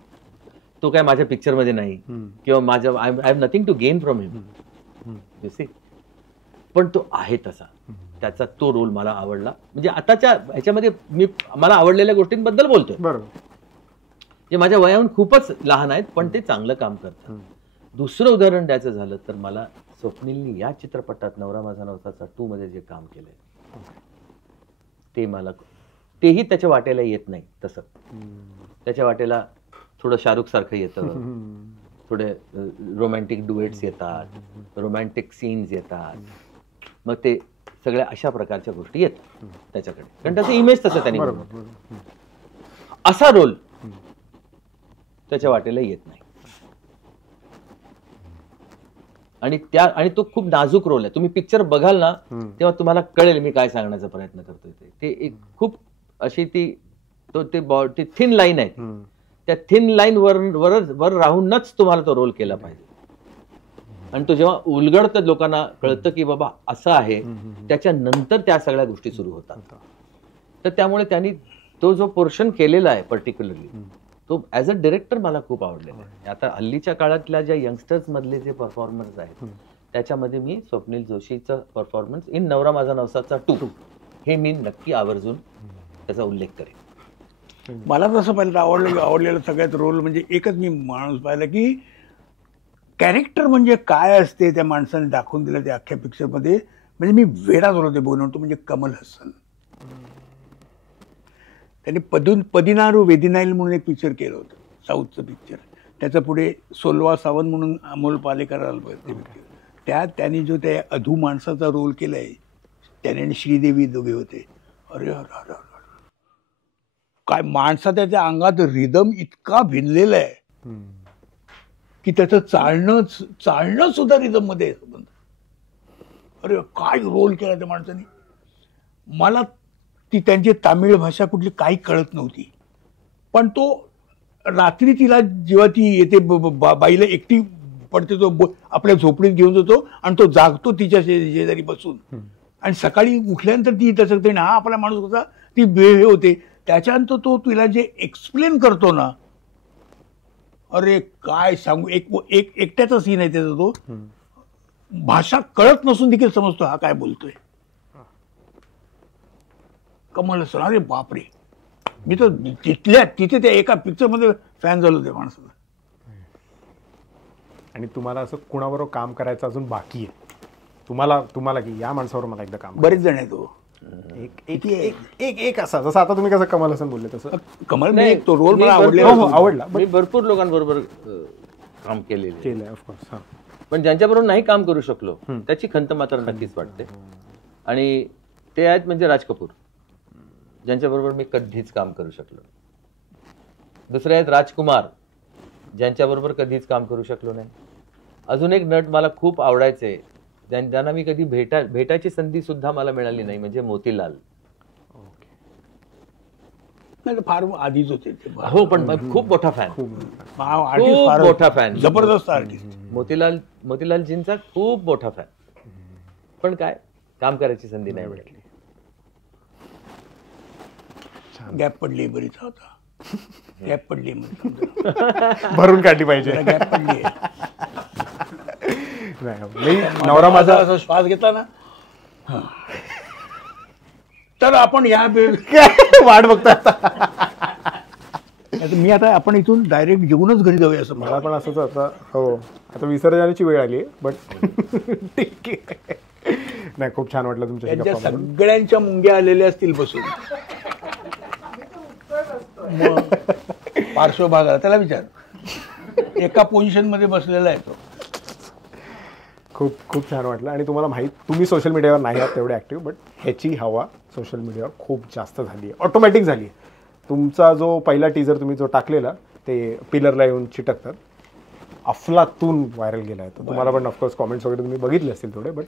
तो काय माझ्या पिक्चरमध्ये नाही किंवा माझ्या I have nothing to gain from him, you see, पण तो आहे तसा. त्याचा तो रोल मला आवडला. म्हणजे आताच्या ह्याच्यामध्ये मी मला आवडलेल्या गोष्टींबद्दल बोलतोय, बरोबर, जे माझ्या वयाहून खूपच लहान आहेत पण ते चांगलं काम करतात. दुसरं उदाहरण द्यायचं झालं तर मला स्वप्नीलनी या चित्रपटात नवरा माझा नवसाचा 2 मध्ये जे काम केलंय ते मला, तेही त्याच्या वाटेला येत नाही. तसं त्याच्या वाटेला थोडं शाहरुख सारखं येतं, थोडे रोमॅन्टिक डुएट्स येतात, रोमॅन्टिक सीन्स येतात, मग ते सगळ्या अशा प्रकारच्या गोष्टी येतात त्याच्याकडे, कारण त्याचं इमेज तसं त्यांनी असा रोल त्याच्या वाटेला येत नाही. आणि तो खूप नाजूक रोल आहे. तुम्ही पिक्चर बघाल ना तेव्हा तुम्हाला कळेल मी काय सांगण्याचा प्रयत्न करतोय. ते एक खूप अशी ती थिन लाईन आहे. त्या थिन लाईन वर राहूनच तुम्हाला तो रोल केला पाहिजे. आणि तो जेव्हा उलगडतं लोकांना कळतं की बाबा असं आहे, त्याच्यानंतर त्या सगळ्या गोष्टी सुरू होतात. तर त्यामुळे त्यांनी तो जो पोर्शन केलेला आहे पर्टिक्युलरली, तो ऍज अ डिरेक्टर मला खूप आवडलेला आहे. आता हल्लीच्या काळातल्या ज्या यंगस्टर्स मधले जे परफॉर्मन्स आहेत त्याच्यामध्ये मी स्वप्नील जोशीचं परफॉर्मन्स इन नवरा माझा नवसाचा 2 हे मी नक्की आवर्जून त्याचा उल्लेख करेन. मला तसं पाहिलं आवडलेलं सगळ्यात रोल म्हणजे एकच मी माणूस पाहिला की कॅरेक्टर म्हणजे काय असते त्या माणसाने दाखवून दिलं त्या अख्ख्या पिक्चरमध्ये. म्हणजे मी वेडा झालो ते बघून. तो म्हणजे कमल हसन. त्यांनी पदिनारू वेदिनाईल म्हणून एक पिक्चर केलं होतं, साऊथचं पिक्चर. त्याचं पुढे सोलवा सावंत म्हणून अमोल पालेकर आलं ते पिक्चर. त्यात त्यांनी जो त्या अधू माणसाचा रोल केलाय, त्याने आणि श्रीदेवी दोघे होते. अरे काय माणसा त्याच्या अंगात रिदम इतका भिनलेला आहे की त्याचं चालणं सुद्धा रिदम मध्ये आहे. अरे काय रोल केला त्या माणसाने. मला ती त्यांची तामिळ भाषा कुठली काही कळत नव्हती, पण तो रात्री तिला जेव्हा ती येते बाईला एकटी पडते, तो आपल्या झोपडीत घेऊन जातो आणि तो जागतो तिच्या शेजारी बसून. आणि सकाळी उठल्यानंतर ती त्याचं हा आपला माणूस होता, ती हे होते. त्याच्यानंतर तो तिला जे एक्सप्लेन करतो ना, अरे काय सांगू. एकट्याचा सीन आहे त्याचा. तो भाषा कळत नसून देखील समजतो हा काय बोलतोय. कमल हसन, अरे बापरे. मी तर तिथे त्या एका पिक्चरमध्ये फॅन झालो त्या माणसाला. आणि तुम्हाला असं कुणाबरोबर काम करायचं अजून बाकी आहे तुम्हाला की या माणसावर मला एकदा काम. बरेच जण आहे तो. एक असा जसं आता तुम्ही कसं कमल हसन बोलले तसं कमल नाही, तो रोल मला आवडला. मी भरपूर लोकांबरोबर काम केलंय ऑफकोर्स. पण ज्यांच्याबरोबर नाही काम करू शकलो त्याची खंत मात्र नक्कीच वाटते. आणि ते आहेत म्हणजे राज कपूर, ज्यांच्याबरोबर मी कधीच काम करू शकलो. दुसरे आहेत राजकुमार, ज्यांच्याबरोबर कधीच काम करू शकलो नाही. अजून एक नट मला खूप आवडायचे, ज्यांना मी कधी भेटायची संधी सुद्धा मला मिळाली नाही, म्हणजे मोतीलाल. नाही फार आधीच होते ते. हो, पण खूप मोठा फॅन, खूप मोठा फॅन, जबरदस्त आर्टिस्ट. मोतीलालजींचा खूप मोठा फॅन. पण काय काम करायची संधी नाही भेटली. गॅप पडली बरीच होता. गॅप पडली भरून काढली पाहिजे. गॅप पडली. नवरा माझा असा श्वास घेतला ना, तर आपण या वाट बघता. मी आता आपण इथून डायरेक्ट जेवूनच घरी जाऊया असं मला पण असंच. आता हो, आता विसर्जनाची वेळ आली, बट ठीक आहे. नाही, खूप छान वाटलं तुमच्या सगळ्यांच्या मुंग्या आलेल्या असतील बसून. पार्श्वभागाला त्याला विचार, एका पोझिशन मध्ये बसलेला आहे तो. खूप छान वाटलं. आणि तुम्हाला तुम्ही सोशल मीडियावर नाही आहात तेवढे ऍक्टिव्ह, बट ह्याची हवा सोशल मीडियावर खूप जास्त झाली आहे, ऑटोमॅटिक झाली आहे. तुमचा जो पहिला टीजर तुम्ही जो टाकलेला, ते पिलरला येऊन चिटकतात, अफलातून व्हायरल गेला आहे. तर तुम्हाला पण ऑफकोर्स कॉमेंट्स वगैरे तुम्ही बघितले असतील थोडे, बट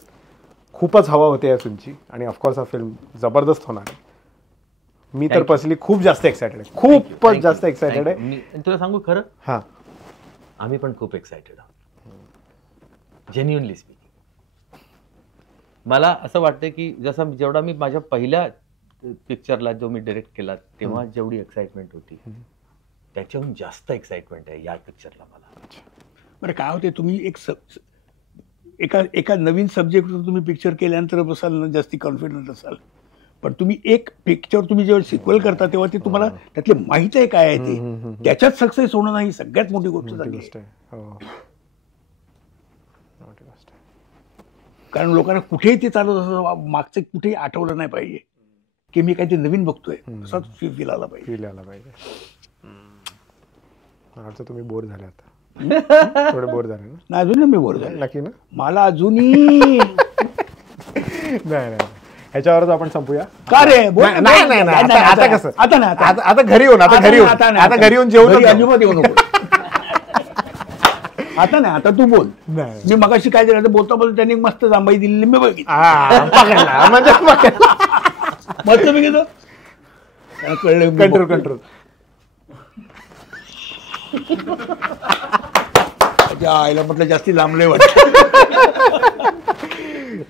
खूपच हवा होते या फिल्मची आणि ऑफकोर्स हा फिल्म जबरदस्त होणार आहे. मी तर पर्सनली खूप जास्त एक्सायटेड आहे, खूपच जास्त एक्सायटेड आहे. मी तुला सांगू खरं, हां आम्ही पण खूप एक्सायटेड आहोत, जेन्युअनली स्पीकिंग. मला असं वाटतं की जसं जेवढा मी माझ्या पहिल्या पिक्चरला जो मी डिरेक्ट केला तेव्हा जेवढी एक्साइटमेंट होती त्याच्याहून जास्त एक्साइटमेंट आहे या पिक्चरला मला. बरं काय होते, तुम्ही एका नवीन सब्जेक्टवर तुम्ही पिक्चर केल्यानंतर बसाल ना, जास्ती कॉन्फिडंट असाल. पण तुम्ही एक पिक्चर तुम्ही जेव्हा सिक्वल करता तेव्हा ते तुम्हाला त्यातले माहित आहे काय आहे ते, त्याच्यात सक्सेस होणं नाही सगळ्यात मोठी गोष्ट झाली आहे. कारण लोकांना कुठेही ते चालत असं मागचं कुठेही आठवलं नाही पाहिजे की मी काहीतरी नवीन बघतोय, असा फील आला पाहिजे. फील आला पाहिजे. आता तुम्ही बोर झाले, आता थोडे बोर झाले ना? नाही, अजून मी बोल झालो नक्की ना? मला अजूनही नाही ह्याच्यावरच आपण संपूया. का रे? बोल. नाही आता कसं, आता नाही, आता घरी येऊन, आता घरी येऊन जेवण अजिबात येऊ नको. आता नाही, आता तू बोल. मी मगाशी काय झालं बोलता बोलता त्यांनी मस्त जांभई दिलेली मी बघितली, म्हणजे मस्त मी घेतो. कळलं, कंट्रोल. आईला म्हटलं जास्ती लांबले वाटत.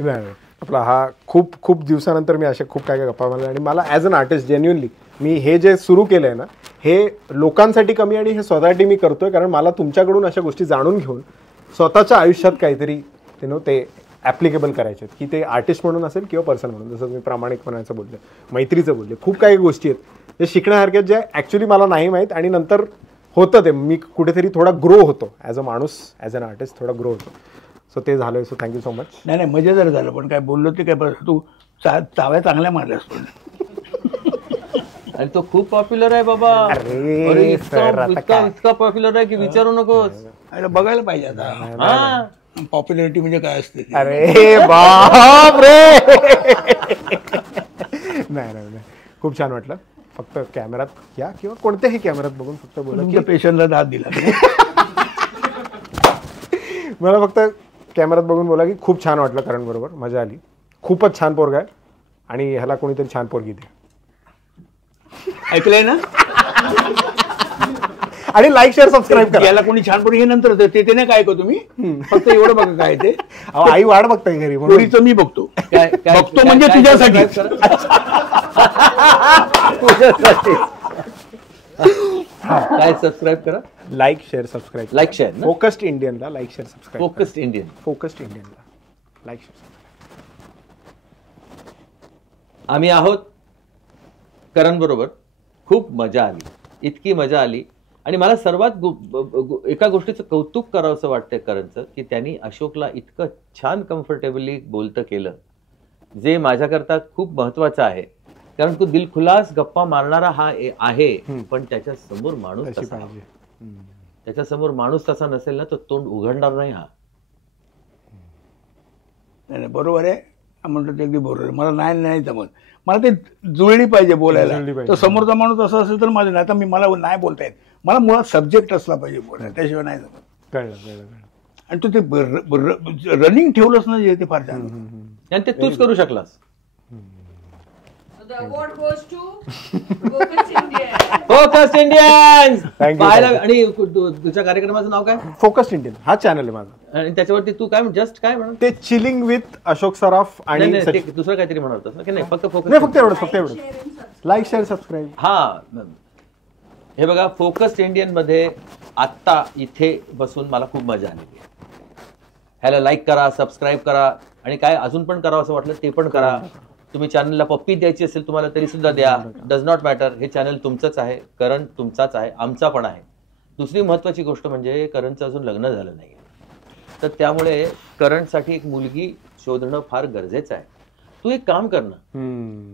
नाही आपला हा खूप दिवसानंतर मी असे खूप काय गप्पा मारल्या आणि मला ॲज अन आर्टिस्ट जेन्युअनली मी हे जे सुरू केलं आहे ना, हे लोकांसाठी कमी आणि हे स्वतःसाठी मी करतोय, कारण मला तुमच्याकडून अशा गोष्टी जाणून घेऊन स्वतःच्या आयुष्यात काहीतरी ते ॲप्लिकेबल करायचे की ते आर्टिस्ट म्हणून असेल किंवा पर्सन म्हणून. जसं तुम्ही प्रामाणिकपणाचं बोलले, मैत्रीचं बोलले, खूप काही गोष्टी आहेत जे शिकण्यासारख्या, ज्या ॲक्च्युली मला नाही माहीत आणि नंतर होतं ते मी कुठेतरी थोडा ग्रो होतो ॲज अ माणूस, ॲज अन आर्टिस्ट थोडा ग्रो होतो. सो ते झालं. So thank you so much. नाही मजेदार झालं, पण काय बोललो ते काय बरं, तू चाव्या चांगल्या मारल्यास पण. आणि तो खूप पॉप्युलर आहे बाबा. अरे इतका पॉप्युलर आहे की विचारू नकोस. बघायला पाहिजे आता पॉप्युलरिटी म्हणजे काय असते. अरे बाप रे. नाही खूप छान वाटलं. फक्त कॅमेरात या किंवा कोणत्याही कॅमेरात बघून फक्त बोला, पेशंटला दाद दिला. मला फक्त कॅमेरात बघून बोला की खूप छान वाटलं, करण बरोबर मजा आली, खूपच छान पोरगा आहे आणि ह्याला कोणीतरी छान पोरगी दे. ऐकलंय ना? आणि लाईक शेअर सबस्क्राईब करा. याला कोणी छान पोरगी नंतर ते नाही काय ऐकू तुम्ही, फक्त एवढं बघा काय ते. आई वाट बघताय घरी, पोरीचं मी बघतो. बघतो म्हणजे तुझ्यासाठी. काय सबस्क्राईब करा, like share subscribe, like share. Focused इंडियनला लाईक शेअर सबस्क्राईब, फोकस्ड इंडियनला लाईक शेअर. आम्ही आहोत करण बरोबर. खूप मजा आली, इतकी मजा आली. आणि मला सर्वात एका गोष्टीचं कौतुक करावं असं वाटतंय करणचं, की त्यांनी अशोकला इतकं छान कम्फर्टेबली बोलतं केलं, जे माझ्याकरता खूप महत्वाचं आहे. कारण तो दिलखुलास गप्पा मारणारा हा आहे, पण त्याच्या समोर माणूस तसा, त्याच्या समोर माणूस तसा नसेल ना तर तोंड उघडणार नाही. हा नाही बरोबर आहे, म्हणतो ते अगदी बरोबर आहे. मला नाही जमत, मला ते जुळली पाहिजे बोलायला. तर समोरचा माणूस असा असेल तर माझं नाही, आता मला नाही बोलता येत. मला मुळात सब्जेक्ट असला पाहिजे बोलायला, त्याशिवाय नाही जमत. कळलं. आणि तू ते रनिंग ठेवलंच ना जे, ते फार छान. आणि ते तूच करू शकलास. The award goes to Focus India. Focused Indians. Thank you. आणि तुझ्या कार्यक्रमाचं नाव काय? फोकस्ड इंडियन हा चॅनल आहे माझा. आणि त्याच्यावरती तू काय जस्ट काय म्हणत ते चिलिंग विथ अशोक सराफ आणि दुसरं काहीतरी म्हणत होतास ना की नाही? फक्त फोकस. नाही फक्त एवढंच. Like share subscribe. हा हे बघा, फोकस्ड इंडियन मध्ये आत्ता इथे बसून मला खूप मजा आलेली आहे. ह्याला लाईक करा, सबस्क्राईब करा आणि काय अजून पण करावं असं वाटलं ते पण करा. तुम्ही चॅनलला पप्पी द्यायची असेल तुम्हाला तरी सुद्धा द्या, डज नॉट मॅटर. हे चॅनल तुमचंच आहे, करण तुमचाच आहे, आमचा पण आहे. दुसरी महत्वाची गोष्ट म्हणजे करणचं अजून लग्न झालं नाही, तर त्यामुळे करणसाठी एक मुलगी शोधणं फार गरजेचं आहे. तू एक काम कर ना,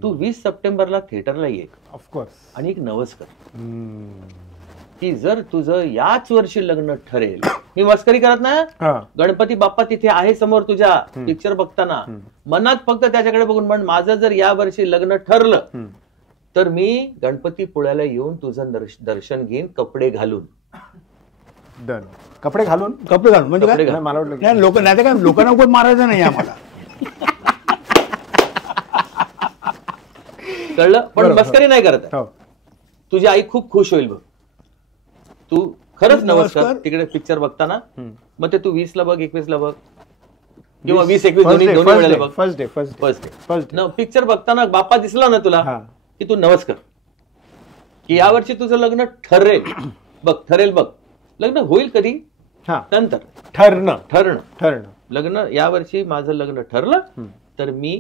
तू 20 सप्टेंबरला थिएटरला ये ऑफकोर्स आणि एक नवस कर की जर तुझं याच वर्षी लग्न ठरेल, मी मस्करी करत ना, गणपती बाप्पा तिथे आहे समोर तुझ्या पिक्चर बघताना, मनात फक्त त्याच्याकडे बघून म्हण, माझं जर या वर्षी लग्न ठरलं तर मी गणपती पुळ्याला येऊन तुझं दर्शन घेईन कपडे घालून. डन. कपडे घालून म्हणजे काय? मला वाटलं नाही लोक नाही काय लोकांना उगाच मारायचं नाही आम्हाला. कळलं? पण बरोबर. मस्करी नाही करत आहे. हो तुझी आई खूप खुश होईल बघ. तू खरंच नमस्कार नमस्कार. तिकडे पिक्चर बघताना हम्म. मग ते तू 20 ला बघ, 21 ला बघ किंवा 20-21 दोन्ही वेळेला बघ. फर्स्ट डे फर्स्ट पिक्चर बघताना बाप्पा दिसला ना तुला हा. की तू नमस्कार, की यावर्षी तुझं लग्न ठरेल बघ. लग्न होईल कधी? हा नंतर ठरणं लग्न यावर्षी माझं लग्न ठरलं तर मी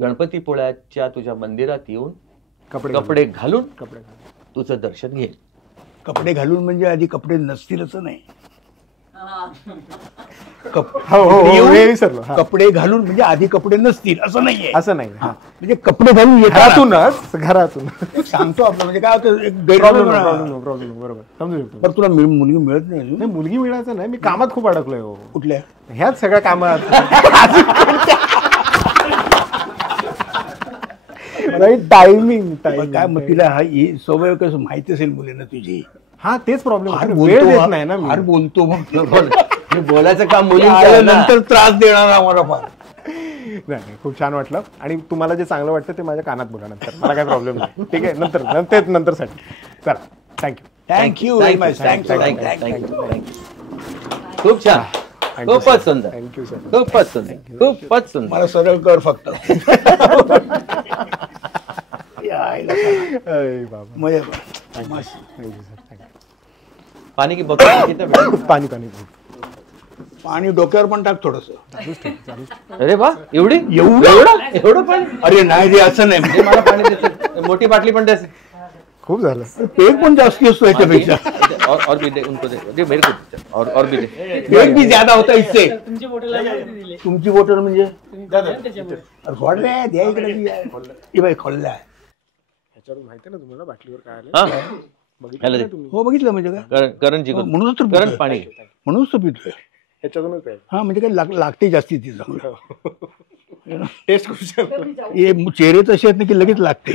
गणपतीपुळ्याच्या तुझ्या मंदिरात येऊन कपडे घालून तुझं दर्शन घेईन. कपडे घालून म्हणजे आधी कपडे नसतील असं नाही. हो, हो, येऊन हे विसरलो. हा. कपडे घालून म्हणजे आधी कपडे नसतील असं नाहीये. असं नाही हा. म्हणजे कपडे घालून येतात. घरातून सांगतो आपलं म्हणजे काय होतं एक गैरसमज होणार. प्रॉब्लेम बरोबर समजू शकतो. बरं तुला मुलगी मिळत नाही अजून? नाही मुलगी मिळायचं नाही, मी कामात खूप अडकलोय हो. कुठल्या? ह्याच सगळ्या कामात टायमिंग मग काय मग तिला हा ही सवय कसं माहिती असेल मुलींना तुझी. हा तेच प्रॉब्लेम फार वेळ बोलतो देत नाही ना मी. फार बोलतो मग मी बोलायचं काम मुलींचं आहे ना. नंतर त्रास देणार आम्हाला फार. नाही खूप छान वाटलं. आणि तुम्हाला जे चांगलं वाटतं ते माझ्या कानात बोला नंतर, मला काही प्रॉब्लेम नाही. ठीक आहे नंतरसाठी चला. Thank you. Thank you very much. Thank you. खूप छान, खूपच सुंदर, थँक्यू सर. खूपच सुंदर. मला सरळ कर फक्त. यायला सांग. बाबा मजा थँक्यू सर. थँक्यू. पाणी की बॉटल किती बेटा? पाणी पाणी डोक्यावर पण टाक थोडस. अरे वा, एवढी एवढं पाणी? अरे नाही रे असं नाही. हे मला पाणी देते, मोठी बाटली पण देते. खूप झालं. पेग पण जास्ती असतो याच्यापेक्षा. और भी दे उनको दे मेरे को और भी दे. पेग भी ज्यादा होता इससे. तुमची बॉटल दिली तुमची बॉटल म्हणजे अरे खोडल्या द्या इकडे ही बाई खोडल्या. ह्याच्यावर माहिती ना तुम्हाला बाटलीवर काय आलं? हा बघितलं दे. ना तुम्ही? हो बघितलं म्हणजे काय करणजी म्हणूनच तर करण पितोय. पाणी. म्हणूनच तर पितोय. ह्याच्यातूनच आहे. हा म्हणजे काय लागते जास्ती ती चांगलं. टेस्ट खूप छान. हे चेहरे तसे आहेत ना की लगेच लागते.